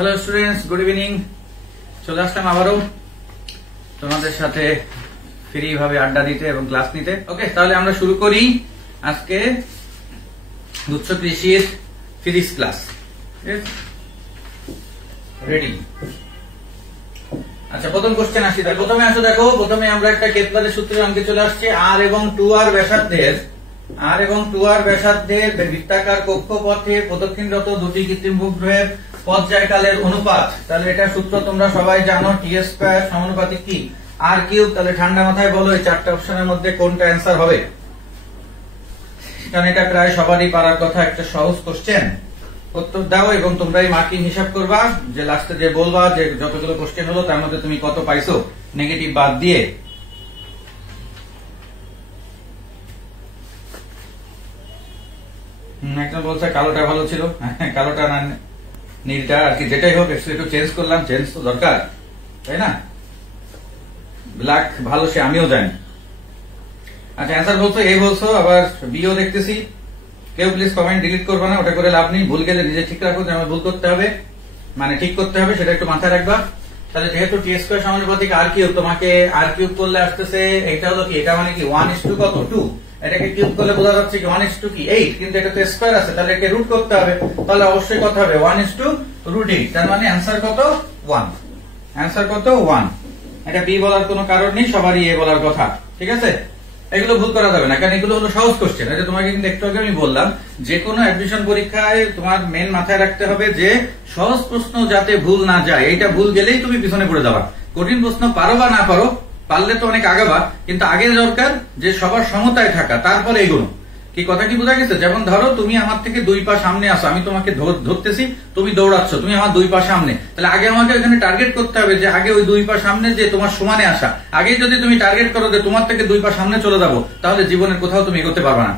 Hello students, good evening. চলে আসলাম আবারও তোমাদের সাথে ফ্রি ভাবে আড্ডা দিতে এবং ক্লাস নিতে। ওকে, তাহলে আমরা শুরু করি আজকে গুচ্ছ কৃষির ফিজিক্স ক্লাস। রেডি? আচ্ছা, প্রথম কোশ্চেন আসি। প্রথমে আসো, দেখো প্রথমে আমরা একটা কেপলারের সূত্রের অঙ্কে চলে আসছে। আর এবং 2r ব্যাসার্ধের বৃত্তাকার কক্ষপথে প্রদক্ষিণরত দুটি কৃত্রিম উপগ্রহের পর্যায়কালের অনুপাত। তাহলে এটা সূত্র তোমরা সবাই জানো, t² সমানুপাতিক কি r³। তাহলে ঠান্ডা মাথায় বলো এই চারটা অপশনের মধ্যে কোনটা অ্যান্সার হবে, কারণ এটা প্রায় সবারই পারার কথা, একটা সহজ কোশ্চেন। উত্তর দাও এবং তোমরাই মার্কিং হিসাব করবা, যে লাস্টে যে বলবা যে যতগুলো কোশ্চেন হলো তার মধ্যে তুমি কত পাইছো নেগেটিভ বাদ দিয়ে। একজন বলছে কালোটা ভালো ছিল, কালোটা না নীলটা আর কি, যেটাই হোক একটু চেঞ্জ করলাম, চেঞ্জ তো দরকার তাই না? ব্ল্যাক ভালো সে আমিও জানি। আচ্ছা, অ্যান্সার বলছো এ বলছো, আবার বিও দেখতেছি। কেউ প্লিজ কমেন্ট ডিলিট করবে না, ওটা করে লাভ নেই। ভুল গেলে নিজে ঠিক রাখো, যে আমার ভুল করতে হবে, মানে ঠিক করতে হবে, সেটা একটু মাথায় রাখবা। তাহলে যেহেতু t² সমানুপাতিক r³ তোমাকে r³ করলে আসতেছে, এটা হলো কি, এটা মানে কি 1:2 কত 2, এটাকে কিউব করলে বোঝা যাচ্ছে কি 1:2 কি 8, কিন্তু এটা তো স্কয়ার আছে, তাহলে একে রুট করতে হবে। তাহলে অবশ্যই কত হবে 1:√8। তার মানে অ্যান্সার কত 1। অ্যান্সার কত 1। এটা বি বলার কোনো কারণ নেই, সবারই এ বলার কথা। ঠিক আছে, এগুলো ভুল করা যাবে না, কারণ এগুলো হলো সহজ কোশ্চেন। এটা তোমাকে কিন্তু একটু আগে আমি বললাম, যে কোনো অ্যাডমিশন পরীক্ষায় তোমার মেন মাথায় রাখতে হবে যে সহজ প্রশ্ন যাতে ভুল না যায়। এইটা ভুল গেলেই তুমি পিছনে পড়ে যাবা। কঠিন প্রশ্ন পারো বা না পারো, পারলে তো অনেক আগাবা, কিন্তু আগে দরকার যে সবার সমতায় থাকা, তারপরে এগুলো কি কথা কি বোঝা গেছে? যেমন ধরো তুমি আমার থেকে 2 পা সামনে আসো, আমি তোমাকে ধরতেছি, তুমি দৌড়াচ্ছ, তুমি আমার 2 পা সামনে। তাহলে আগে আমাকে এখানে টার্গেট করতে হবে যে আগে ওই 2 পা সামনে যে তোমার সমানে আসা। আগে যদি তুমি টার্গেট করো যে তোমার থেকে 2 পা সামনে চলে যাবো, তাহলে জীবনের কোথাও তুমি এগোতে পারবে না।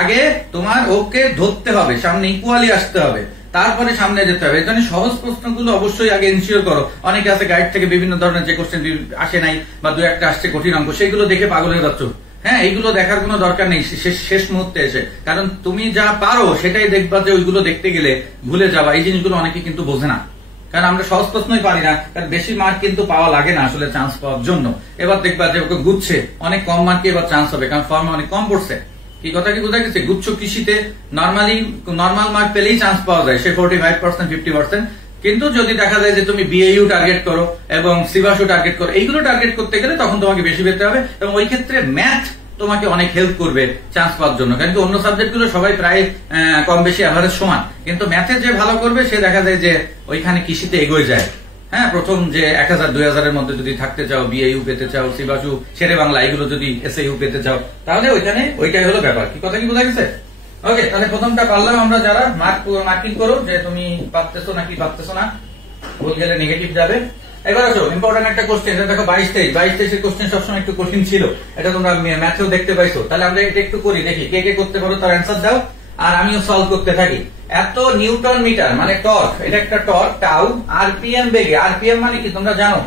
আগে তোমার ওকে ধরতে হবে, সামনে ইকুয়ালি আসতে হবে, তারপরে সামনে যেতে হবে। এই জন্য সহজ প্রশ্নগুলো অবশ্যই আগে ইনশিওর করো। অনেকে আছে গাইড থেকে বিভিন্ন ধরনের যে কোশ্চেন আসে নাই বা 2-1টা আসছে কঠিন অঙ্ক, সেগুলো দেখে পাগল হয়ে যাচ্ছ। হ্যাঁ, এইগুলো দেখার কোনো দরকার নেই শেষ মুহূর্তে এসে, কারণ তুমি যা পারো সেটাই দেখবা, যে ওইগুলো দেখতে গেলে ভুলে যাবা। এই জিনিসগুলো অনেকে কিন্তু বোঝে না, কারণ আমরা সহজ প্রশ্নই পারি না, কারণ বেশি মার্ক কিন্তু পাওয়া লাগে না আসলে চান্স পাওয়ার জন্য। এবার দেখবা যে ওকে গুচ্ছে অনেক কম মার্কে এবার চান্স হবে, কারণ ফর্ম অনেক কম পড়ছে। কি কথা কি বোঝা গেছে? গুচ্ছ কৃষিতে নর্মাল মার্ক পেলেই চান্স পাওয়া যায়, সে 45%, 50%। কিন্তু যদি দেখা যায় যে তুমি বিএইউ টার্গেট করো এবং সিবাসু টার্গেট করো, এইগুলো টার্গেট করতে গেলে তখন তোমাকে বেশি পেতে হবে, এবং ওই ক্ষেত্রে ম্যাথ তোমাকে অনেক হেল্প করবে চান্স পাওয়ার জন্য। কিন্তু অন্য সাবজেক্ট গুলো সবাই প্রায় কম বেশি অ্যাভারেজ সমান, কিন্তু ম্যাথে যে ভালো করবে সে দেখা যায় যে ওইখানে কৃষিতে এগিয়ে যায়। হ্যাঁ, প্রথম যে 1000-2000 এর মধ্যে যদি থাকতে চাও, বিএইউ পেতে চাও, সিবাসু, শেরে বাংলা, এগুলো যদি এসএইউ পেতে চাও, তাহলে ওইটাই হলো ব্যাপার। কি কথা কি বোঝা গেছে? ওকে, তাহলে প্রথমটা পারলাম আমরা। যারা মার্কিং করো যে তুমি পারতেছো নাকি পারতেছো না, ভুল গেলে নেগেটিভ যাবে। এবার আসো ইম্পর্টেন্ট একটা কোশ্চেন, দেখো 22-23 কোশ্চেন সবসময় একটু কঠিন ছিল, এটা তোমরা ম্যাথেও দেখতে পাইছো। তাহলে আমরা এটা একটু করি, দেখি কে কে করতে পারো, তার অ্যান্সার দাও আর আমিও সলভ করতে থাকি। এত নিউটন মিটার মানে টর্ক, এটা একটা টর্ক টাউ, আরপিএম বেগে, আরপিএম মানে কি তোমরা জানো,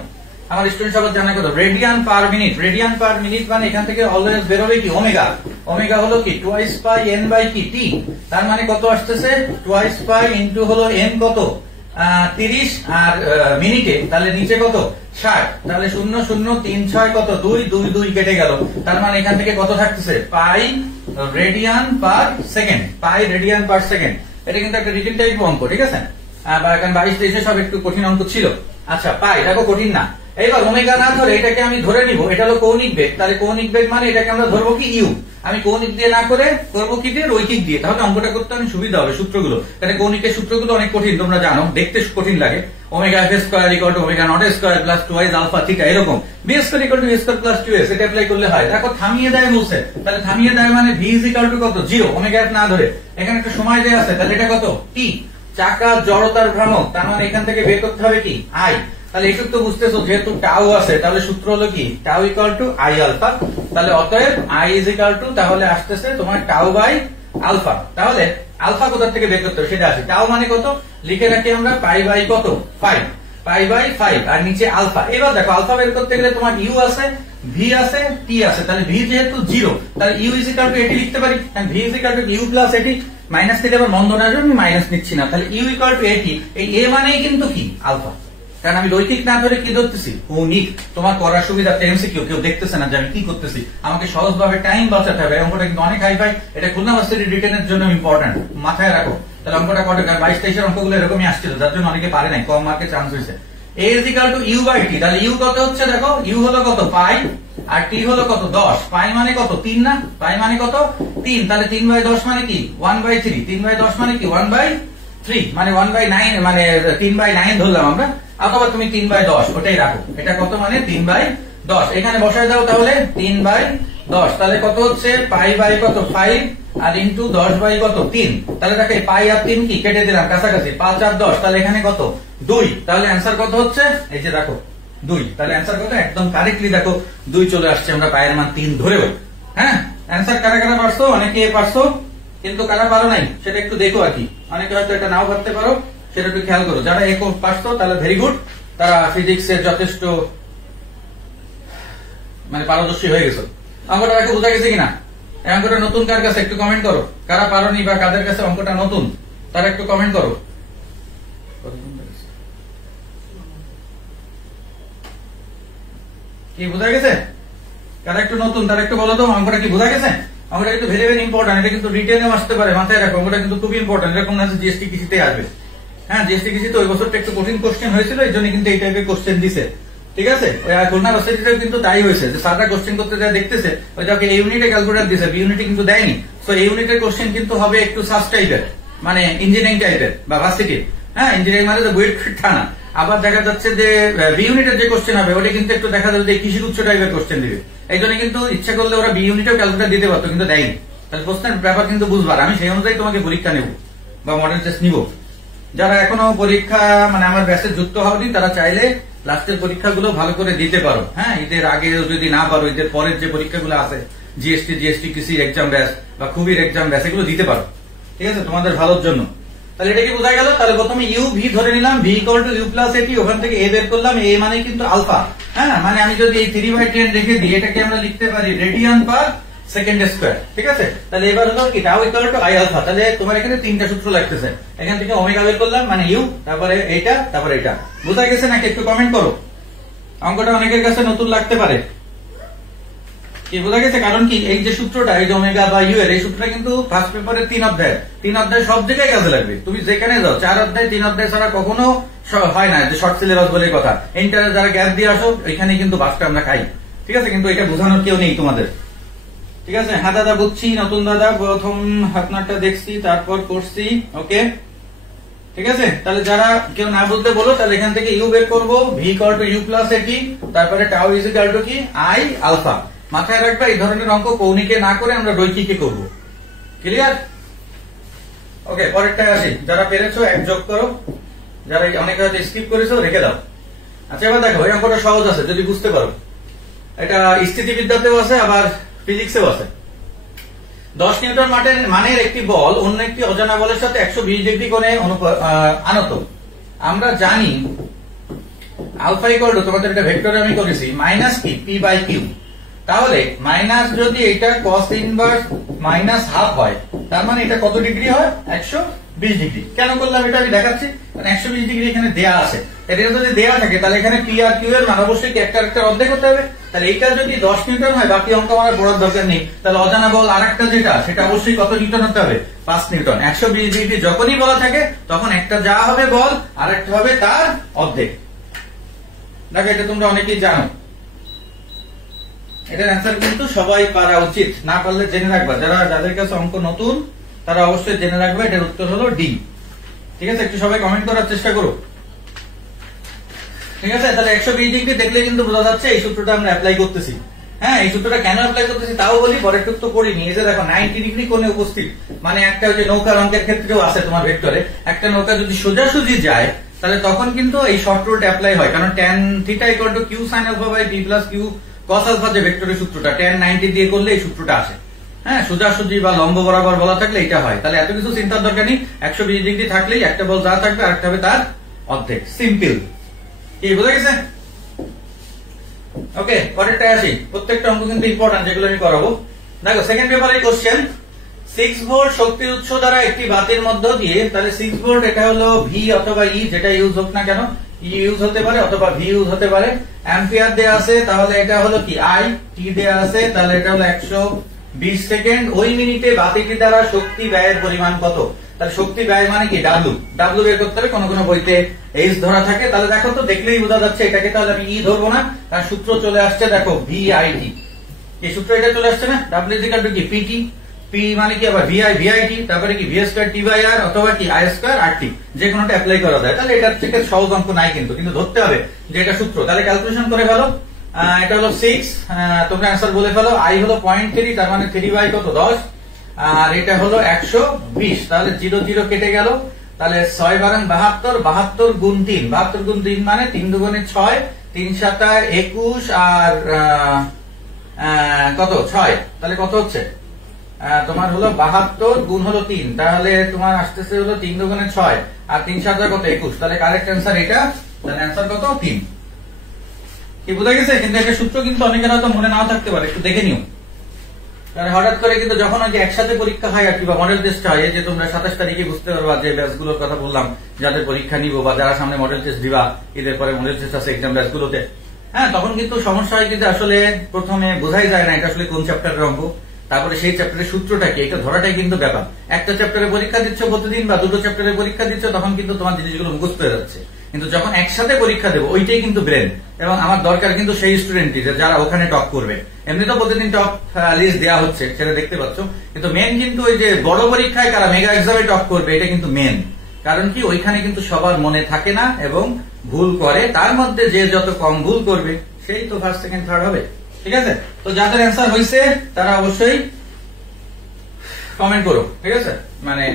আমার স্টুডেন্ট সবার জানা কথা, radian per minute. Radian per minute মানে এখান থেকে অলওয়েজ বেরোবে কি ওমেগা। ওমেগা হলো কি 2 পাই n বাই কি টি। তার মানে কত আসতেছে 2 পাই ইন্টু হলো n কত 30 আর মিনিটে, তাহলে নিচে কত 60। তাহলে 0.036 কত 2 কেটে গেল। তার মানে এখান থেকে কত থাকতেছে পাই রেডিয়ান পার সেকেন্ড। পাই রেডিয়ান পার সেকেন্ড, এটা কিন্তু একটা রিটেন টাইপ অঙ্ক। ঠিক আছে, কারণ 22-23 সব একটু কঠিন অঙ্ক ছিল। আচ্ছা, পাই দেখো কঠিন না। এইবার ওমেগা না ধরে এটাকে আমি ধরে নিব, এটা হলো কৌণিক বেগ। তাহলে কৌণিক বেগ মানে এটাকে আমরা ধরবো কি ইউ। আমি কৌণিক দিয়ে না করে করবো কি দিয়ে, রৈখিক দিয়ে। তাহলে অঙ্কটা করতে আমি সুবিধা হবে সূত্রগুলো, কারণ কৌণিকের সূত্রগুলো অনেক কঠিন, তোমরা জানো, দেখতে কঠিন লাগে। Omega f square equal to omega naught square plus 2 alpha theta, এরকম। V square equal to v square plus 2s, এটা অ্যাপ্লাই করলে হয়। দেখো থামিয়ে দেয় বলছে, তাহলে থামিয়ে দেয় মানে ভি ইজ ইকুয়াল টু কত 0, ওমেগা এফ না ধরে। এখানে একটা সময় দেয়া আছে, তাহলে এটা কত টি। চাকা জড়তার ভ্রামক, তার মানে এখান থেকে বের করতে হবে কি আই। তাহলে একটু তো বুঝতেছো, যেহেতু টাউ আছে তাহলে সূত্র হলো কি tau equal to I alpha. তাহলে অতএব আই ইজ ইকুয়াল টু, তাহলে আসতেছে তোমার টাউ বাই আলফা। তাহলে আলফা কোথা থেকে বের করতে হবে সেটা আছে। টাউ মানে কত লিখে রাখি আমরা, পাই বাই কত 5, পাই বাই 5 আর নিচে আলফা। এবার দেখো আলফা বের করতে গেলে তোমার ইউ আছে, ভি আছে, টি আছে। তাহলে ভি যেহেতু 0, তাহলে ইউ ইজ ইকুয়াল টু এটি লিখতে পারি, V is equal to U plus A T. Minus থেকে আবার মন ধরে আসবে, আমি মাইনাস নিচ্ছি না, তাহলে ইউ ইকুয়াল টু এটি, এই এ মানেই কিন্তু কি আলফা, কারণ আমি রৈখিক না ধরে কি ধরতেছি কৌণিক। তোমার করার সুবিধা এমসিকিউ, কেউ দেখতেছে না যে আমি কি করতেছি, আমাকে সহজভাবে টাইম বাঁচাতে হবে। অঙ্কটা কিন্তু অনেক হাই ফাই, এটা খুলনা ভার্সিটি রিটেনের জন্য ইম্পর্টেন্ট, মাথায় রাখো। তাহলে অঙ্কটা কত 22-23 অঙ্কগুলো এরকমই আসছিল, যার জন্য অনেকে পারে নাই, কম মার্কের চান্স হয়েছে। a is equal to u by t, তাহলে u কত হচ্ছে দেখো, u হলো কত পাই আর t হলো কত 10, পাই মানে কত 3 না, পাই মানে কত 3, তাহলে 3/10 মানে কি 1/3, 3/10 মানে কি 1/3, মানে 1/9, মানে 3/9 ধরলাম আমরা, অথবা তুমি 3/10 ওটাই রাখো। এটা কত মানে 3/10, এখানে বসায় দাও, তাহলে 3/10, তাহলে কত হচ্ছে পাই বাই কত 5 আর ইন্টু 10 বাই কত 3, তাহলে দেখো পাই আর 3 কি কেটে দিলাম কাছাকাছি, 5 আর 10, তাহলে এখানে কত 2, তাহলে অ্যান্সার কত হচ্ছে এই যে দেখো 2, তাহলে অ্যান্সার কত একদম কারেক্টলি দেখো 2 চলে আসছে, আমরা পায়ের মান 3 ধরেও। হ্যাঁ, অ্যান্সার কারা কারা পারছো, অনেকে পারছো, কিন্তু কারা পারো নাই সেটা একটু দেখো আর কি, অনেকে হয়তো এটা নাও পারতে পারো, সেটা একটু খেয়াল করো। যারা এক পারছো তাহলে ভেরি গুড, তারা ফিজিক্সের যথেষ্ট মানে পারদর্শী হয়ে গেছো। অঙ্কটা দেখো বোঝা গেছে কিনা, এই অঙ্কটা নতুন কার কাছে একটু কমেন্ট করো, কারা পারোনি বা কাদের কাছে অঙ্কটা নতুন তারা একটু কমেন্ট করো। কি বোঝা গেছে, কারা একটু নতুন তারা একটু বলো তো অঙ্কটা কি বোঝা গেছে। অঙ্কটা কিন্তু ভেরি ভেরি ইম্পর্টেন্ট, এটা কিন্তু রিটেনেও আসতে পারে, মাথায় রাখো অঙ্কটা কিন্তু খুবই ইম্পর্টেন্ট, এরকম না জিএসটি কৃষিতে আসবে। হ্যাঁ, জিএসটি কৃষিতে ওই বছরটা একটু কঠিন কোশ্চেন হয়েছিল, এই জন্য কিন্তু এই টাইপের কোশ্চেন দিছে, ঠিক আছে। ওই খুলনা ভার্সিটিতে কিন্তু তাই হয়েছে যে স্যাররা কোশ্চেন করতে যা দেখতেছে, ওই যাকে এই ইউনিটে ক্যালকুলেটর দিছে, বি ইউনিটে কিন্তু দেয়নি। সো এই ইউনিটের কোশ্চেন কিন্তু হবে একটু সাস টাইপের, মানে ইঞ্জিনিয়ারিং টাইপের বা ভার্সিটি। হ্যাঁ, ইঞ্জিনিয়ারিং মানে তো বুয়েট ঠানা। আবার দেখা যাচ্ছে যে বি ইউনিটের যে কোশ্চেন হবে ওটা কিন্তু একটু দেখা যাবে যে কৃষি উচ্চ টাইপের কোশ্চেন দিবে, এই জন্য কিন্তু ইচ্ছা করলে ওরা বি ইউনিটেও ক্যালকুলেটর দিতে পারতো, কিন্তু দেয়নি। তাহলে প্রশ্নের ব্যাপার কিন্তু বুঝবার, আমি সেই অনুযায়ী তোমাকে পরীক্ষা নেব বা মডেল টেস্ট নিব। যারা এখনো পরীক্ষা মানে আমার ব্যাচে যুক্ত হওনি, তারা চাইলে লাস্টের পরীক্ষাগুলো ভালো করে দিতে পারো। হ্যাঁ, ঈদের আগে যদি না পারো, ঈদের পরের যে পরীক্ষাগুলো আছে জিএসটি কৃষি এক্সাম ব্যাচ বা খুবির এক্সাম ব্যাচ, এগুলো দিতে পারো, ঠিক আছে, তোমাদের ভালোর জন্য। তাহলে এটা কি বোঝা গেল। তাহলে প্রথমে ইউ ভি ধরে নিলাম, V equal to U plus A T, ওখান থেকে এ বের করলাম, এ মানে কিন্তু আলফা। হ্যাঁ, মানে আমি যদি এই 3/10 রেখে দিই, এটাকে আমরা লিখতে পারি রেডিয়ান পার সেকেন্ড স্কয়ার, ঠিক আছে। তাহলে এবার হলো কি tau equal to I alpha, তাহলে তোমার এখানে তিনটা সূত্র লাগতেছে, এখান থেকে ওমেগা বের করলাম মানে ইউ, তারপরে এইটা, তারপরে এটা। বোঝা গেছে নাকি একটু কমেন্ট করো, অঙ্কটা অনেকের কাছে নতুন লাগতে পারে। কি বোঝা গেছে, কারণ কি এই যে সূত্রটা, এই যে ওমেগা বা ইউ এর, এই সূত্রটা কিন্তু ফার্স্ট পেপারে 3 অধ্যায় সব জায়গায় কাজে লাগবে। তুমি যেখানে যাও 4 অধ্যায় 3 অধ্যায় ছাড়া কখনো হয় না যে শর্ট সিলেবাস বলে কথা। ইন্টারে যারা গ্যাপ দিয়ে আসো এখানে কিন্তু বাসটা আমরা খাই, ঠিক আছে, কিন্তু এটা বোঝানোর কেউ নেই তোমাদের, ঠিক আছে। হ্যাঁ দাদা বুঝছি, নতুন দাদা প্রথম আপনারটা দেখছি তারপর করছি, ওকে ঠিক আছে। তাহলে যারা কেউ না বুঝতে বলো, তাহলে এখান থেকে ইউ বের করবো, V equal to U plus A T, তারপরে টাউ ইজ ইকুয়াল টু কি আই আলফা। মাথায় রাখবে এই ধরনের অঙ্ক কৌণিকে না করে আমরা রৈখিকে করব, ক্লিয়ার। ওকে, পরেরটায় আসি। যারা পেরেছো এক যোগ করো, যারা অনেকে হয়তো স্কিপ করেছো রেখে দাও। আচ্ছা, এবার দেখো এই অঙ্কটা সহজ আছে যদি বুঝতে পারো। এটা স্থিতিবিদ্যাতেও আছে আবার ফিজিক্সেও আছে। 10 নিউটন মানের একটি বল অন্য একটি অজানা বলের সাথে 120 ডিগ্রি কোণে আনত। আমরা জানি আলফা ইকুয়াল টু, তোমাদের এটা ভেক্টরে আমি করেছি, মাইনাস কি পি বাই কিউ। তাহলে মাইনাস যদি এটা কস ইনভার্স মাইনাস হাফ হয়, তার মানে এটা কত ডিগ্রি হয় 120 ডিগ্রি। কেন করলাম এটা আমি দেখাচ্ছি, কারণ 120 ডিগ্রি এখানে দেয়া আছে। এটা যদি দেয়া থাকে তাহলে এখানে পি আর কিউ এর মান অবশ্যই কি একটা অর্ধেক হতে হবে। তাহলে এইটা যদি 10 নিউটন হয়, বাকি অঙ্ক আমার বড় দরকার নেই। তাহলে অজানা বল আরেকটা যেটা, সেটা অবশ্যই কত নিউটন হতে হবে 5 নিউটন। 120 ডিগ্রি যখনই বলা থাকে তখন একটা যা হবে বল, আরেকটা হবে তার অর্ধেক। দেখো এটা তোমরা অনেকেই জানো, এটার অ্যান্সার কিন্তু সবাই পারা উচিত, না পারলে জেনে রাখবা। যাদের কাছে অঙ্ক নতুন তারা অবশ্যই জেনে রাখবে, এটার উত্তর হলো ডি, ঠিক আছে। একটু সবাই কমেন্ট করার চেষ্টা করো, ঠিক আছে। তাহলে 120 ডিগ্রি দেখলে কিন্তু বোঝা যাচ্ছে এই সূত্রটা আমরা অ্যাপ্লাই করতেছি। হ্যাঁ, এই সূত্রটা কেন অ্যাপ্লাই করতেছি তাও বলি, পরের টুক তো করিনি। এই যে দেখো 90 ডিগ্রি কোণে উপস্থিত, মানে একটা যে নৌকার অঙ্কের ক্ষেত্রেও আছে তোমার ভেক্টরে, একটা নৌকা যদি সোজাসুজি যায় তাহলে তখন কিন্তু এই শর্ট রুট অ্যাপ্লাই হয়, কারণ tan theta equal to Q sine alpha by B plus Q cos alpha, যে ভেক্টরের সূত্রটা tan 90 দিয়ে করলে এই সূত্রটা আসে। হ্যাঁ, সোজাসুজি বা লম্ব বরাবর বলা থাকলে এটা হয়। তাহলে এত কিছু চিন্তার দরকার নেই, 120 ডিগ্রি থাকলেই একটা বল যা থাকবে আরেকটা হবে তার অর্ধেক, সিম্পল। কি বোঝা গেছে? ওকে, পরেরটায় আসি। প্রত্যেকটা অঙ্ক কিন্তু ইম্পর্টেন্ট যেগুলো আমি করাবো। দেখো সেকেন্ড পেপারের কোশ্চেন, C 6 ভোল্ট শক্তির উৎস দ্বারা একটি বাতির মধ্য দিয়ে, তাহলে 6 ভোল্ট এটা হলো ভি অথবা ই, যেটা ইউজ হোক না কেন, ই ইউজ হতে পারে অথবা ভি ইউজ হতে পারে। অ্যাম্পিয়ার দেয়া আছে, তাহলে এটা হলো কি আই। টি দেয়া আছে, তাহলে এটা হলো 120 সেকেন্ড। ওই মিনিটে বাতিটি দ্বারা শক্তি ব্যয়ের পরিমাণ কত? তাহলে শক্তি ব্যয় মানে কি ডাব্লু, ডাব্লু বের করতে হবে। কোন কোন বইতে এইচ ধরা থাকে, তাহলে দেখো তো দেখলেই বোঝা যাচ্ছে এটাকে, তাহলে আমি ই ধরবো না, কারণ সূত্র চলে আসছে দেখো ভিআইটি, এই সূত্র এটা চলে আসছে না, ডাব্লিউ ইজ ইকুয়াল টু কি পিটি, পি মানে কি আবার ভিআই ভিআইটি, তারপরে কি ভি স্কয়ার টি বাই আর অথবা কি আই স্কয়ার আর টি, যে কোনোটা অ্যাপ্লাই করা যায়। তাহলে এটার থেকে সহজ অঙ্ক নাই, কিন্তু ধরতে হবে যে এটা সূত্র। তাহলে ক্যালকুলেশন করে ফেলো, এটা হলো 6, তোমরা অ্যান্সার বলে ফেলো। আই হলো 0.3, তার মানে 3 বাই কত 10, আর এটা হলো 120, তাহলে 0 0 কেটে গেল। তাহলে 6 বারং 72, 72 গুণ 3, 72 গুণ 3 মানে 3 দুগুণে 6, 3 7 21 আর কত 6, তাহলে কত হচ্ছে তোমার হলো 72 গুণ হলো 3, তাহলে তোমার আসতেছে হলো 3 দুগুণে 6 আর 3 7 কত 21, তাহলে কারেক্ট অ্যান্সার এটা। তাহলে অ্যান্সার কত 3। কি বোঝা গেছে? কিন্তু একটা সূত্র কিন্তু অনেকের হয়তো মনে নাও থাকতে পারে, একটু দেখে নিও। তাহলে হঠাৎ করে কিন্তু যখন ওই যে একসাথে পরীক্ষা হয় আর কি, বা মডেল টেস্ট হয়, যে তোমরা 27 তারিখে বুঝতে পারবা যে ব্যাচগুলোর কথা বললাম, যাদের পরীক্ষা নিব বা যারা সামনে মডেল টেস্ট দিবা, ঈদের পরে মডেল টেস্ট আছে এক্সাম ব্যাচগুলোতে, হ্যাঁ, তখন কিন্তু সমস্যা হয় কিন্তু আসলে প্রথমে বোঝাই যায় না এটা আসলে কোন চ্যাপ্টারের অঙ্ক, তারপরে সেই চ্যাপ্টারের সূত্রটা কি, এটা ধরাটাই কিন্তু ব্যাপার। একটা চ্যাপ্টারে পরীক্ষা দিচ্ছ প্রতিদিন বা দুটো চ্যাপ্টারে পরীক্ষা দিচ্ছ, তখন কিন্তু তোমার জিনিসগুলো মুখস্থ হয়ে যাচ্ছে। কিন্তু যখন একসাথে পরীক্ষা দেবো, ওইটাই কিন্তু ব্রেন। এবং আমার দরকার কিন্তু সেই স্টুডেন্টই যারা ওখানে টপ করবে। এমনি তো প্রতিদিন টপ লিস্ট দেওয়া হচ্ছে, সেটা দেখতে পাচ্ছ, কিন্তু মেন কিন্তু ওই যে বড় পরীক্ষায় কারা মেগা এক্সামে টপ করবে, এটা কিন্তু মেন। কারণ কি ওইখানে কিন্তু সবার মনে থাকে না এবং ভুল করে, তার মধ্যে যে যত কম ভুল করবে সেই তো ফার্স্ট সেকেন্ড থার্ড হবে। ঠিক আছে? তো যাদের অ্যান্সার হয়েছে তারা অবশ্যই কমেন্ট করো, ঠিক আছে, মানে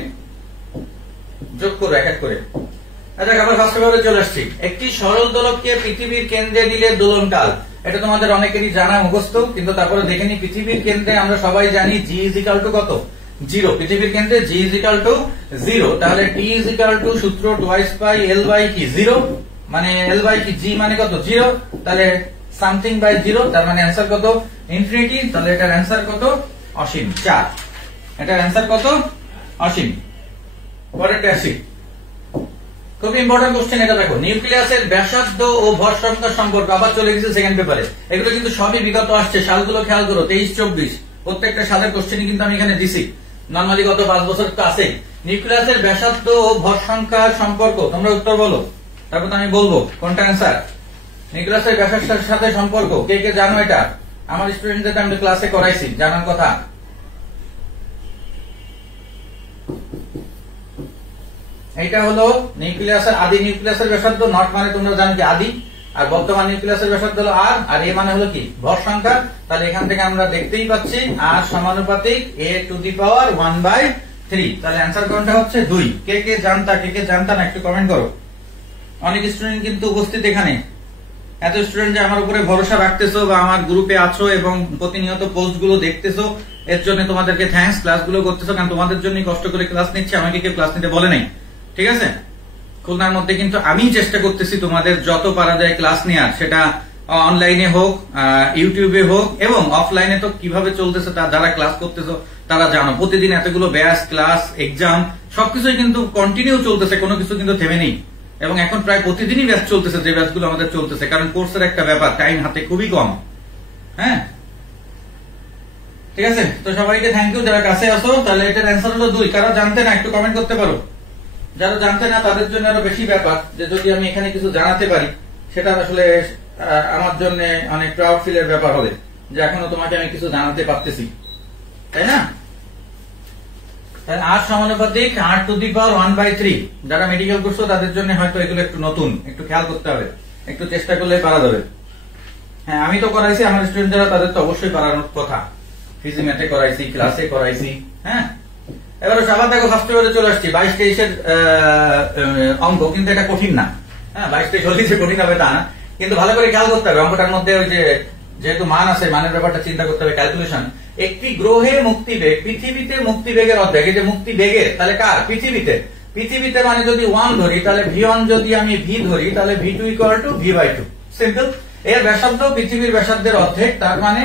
যোগ করো এক এক করে। আচ্ছা, আবার ফার্স্ট ভাবে চলে আসছি। একটি সরল দোলককে পৃথিবীর কেন্দ্রে নিলে দোলনকাল, এটা তোমাদের অনেকেরই জানা মুখস্থ, কিন্তু তারপরে দেখে নি। পৃথিবীর কেন্দ্রে আমরা সবাই জানি জি ইজ ইকাল টু কত 0, পৃথিবীর কেন্দ্রে জি ইজ ইকাল টু 0, তাহলে টি ইজ ইকাল টু সূত্র টুয়াইস পাই এল বাই কি 0, মানে এল বাই কি জি মানে কত 0, তাহলে সামথিং বাই 0, তার মানে অ্যান্সার কত ইনফিনিটি, তাহলে এটার অ্যান্সার কত অসীম 4, এটার অ্যান্সার কত অসীম। পরেরটা আসি, খুব ইম্পর্টেন্ট কোশ্চেন এটা দেখো, নিউক্লিয়াসের ব্যাসার্ধ ও ভর সংখ্যার সম্পর্ক, আবার চলে গেছে সেকেন্ড পেপারে। এগুলো কিন্তু সবই বিগত আসছে, সালগুলো খেয়াল করো 23-24, প্রত্যেকটা সালের কোশ্চেনই কিন্তু আমি এখানে দিছি, নর্মালি গত 5 বছর তো আছে। নিউক্লিয়াসের ব্যাসার্ধ ও ভর সংখ্যার সম্পর্ক, তোমরা উত্তর বলো, তারপর তো আমি বলবো কোনটা অ্যান্সার। নিউক্লিয়াসের ব্যাসার্ধের সাথে সম্পর্ক কে কে জানো? এটা আমার স্টুডেন্টদের আমি ক্লাসে করাইছি, জানার কথা। এটা হলো নিউক্লিয়াসের আদি নিউক্লিয়াসের ব্যাসার্ধ, নট মানে তোমরা জানো কি আদি, আর বর্তমান নিউক্লিয়াসের ব্যাসার্ধ হলো আর, আর এ মানে হলো কি ভর সংখ্যা। তাহলে এখান থেকে আমরা দেখতেই পাচ্ছি আর সমানুপাতিক a টু দি পাওয়ার 1/3, তাহলে অ্যান্সার কোনটা হচ্ছে 2। কে কে জানতা, কে কে জানতা না একটু কমেন্ট করো। অনেক স্টুডেন্ট কিন্তু উপস্থিত এখানে, এত স্টুডেন্ট যে আমার উপরে ভরসা রাখতেছো বা আমার গ্রুপে আছো এবং প্রতিনিয়ত পোস্ট গুলো দেখতেছো, এর জন্য তোমাদেরকে থ্যাঙ্কস। ক্লাসগুলো করতেছো কারণ তোমাদের জন্যই কষ্ট করে ক্লাস নিচ্ছে, আমাকে কেউ ক্লাস নিতে বলে নাই, ঠিক আছে? খুলনার মধ্যে কিন্তু আমি চেষ্টা করতেছি তোমাদের যত পারা যায় ক্লাস নেওয়ার, সেটা অনলাইনে হোক, ইউটিউবে হোক, এবং অফলাইনে তো কিভাবে চলতেছে তা যারা ক্লাস করতেছো তারা জানো। প্রতিদিন এতগুলো ব্যাচ, ক্লাস, এক্সাম সবকিছুই কিন্তু কন্টিনিউ চলতেছে, কোনো কিছু কিন্তু থেমে নেই। এবং এখন প্রায় প্রতিদিনই ব্যাচ চলতেছে, যে ব্যাচগুলো আমাদের চলতেছে, কারণ কোর্সের একটা ব্যাপার, টাইম হাতে খুবই কম। হ্যাঁ, ঠিক আছে? তো সবাইকে থ্যাংক ইউ যারা কাছে আসো। তাহলে এটার অ্যান্সার হলো 2। কারা জানতে না একটু কমেন্ট করতে পারো। যারা জানতে না তাদের জন্য আরো বেশি ব্যাপার, যে যদি আমি এখানে কিছু জানাতে পারি সেটা আসলে আমার জন্য অনেক প্রাউড ফিলের ব্যাপার হবে, যে এখনো তোমাকে আমি কিছু জানাতে পারতেছি, তাই না? আর সমানুপাতিক আর টু দি পাওয়ার 1/3, যারা মেডিকেল করছো তাদের জন্য হয়তো এগুলো একটু নতুন, একটু খেয়াল করতে হবে, একটু চেষ্টা করলে পারা যাবে। হ্যাঁ, আমি তো করাইছি, আমার স্টুডেন্ট যারা তাদের তো অবশ্যই পারানোর কথা, ফিজি ম্যাথে করাইছি, ক্লাসে করাইছি। হ্যাঁ, এবার আবার দেখো ফার্স্ট পেপারে চলে আসছি, 22-23-এর অঙ্ক, কিন্তু এটা কঠিন না। হ্যাঁ, 22-23 হলেই যে কঠিন হবে তা না, কিন্তু ভালো করে খেয়াল করতে হবে অঙ্কটার মধ্যে। ওই যে যেহেতু মান আছে, মানের ব্যাপারটা চিন্তা করতে হবে, ক্যালকুলেশন। একটি গ্রহে মুক্তিবেগ পৃথিবীতে মুক্তিবেগের অর্ধেক, এই যে মুক্তিবেগের, তাহলে কার? পৃথিবীতে। পৃথিবীতে মানে যদি 1 ধরি, তাহলে v1 যদি আমি v ধরি, তাহলে v2 equal to v/2, simple. এর ব্যাসার্ধ পৃথিবীর ব্যাসার্ধের অর্ধেক, তার মানে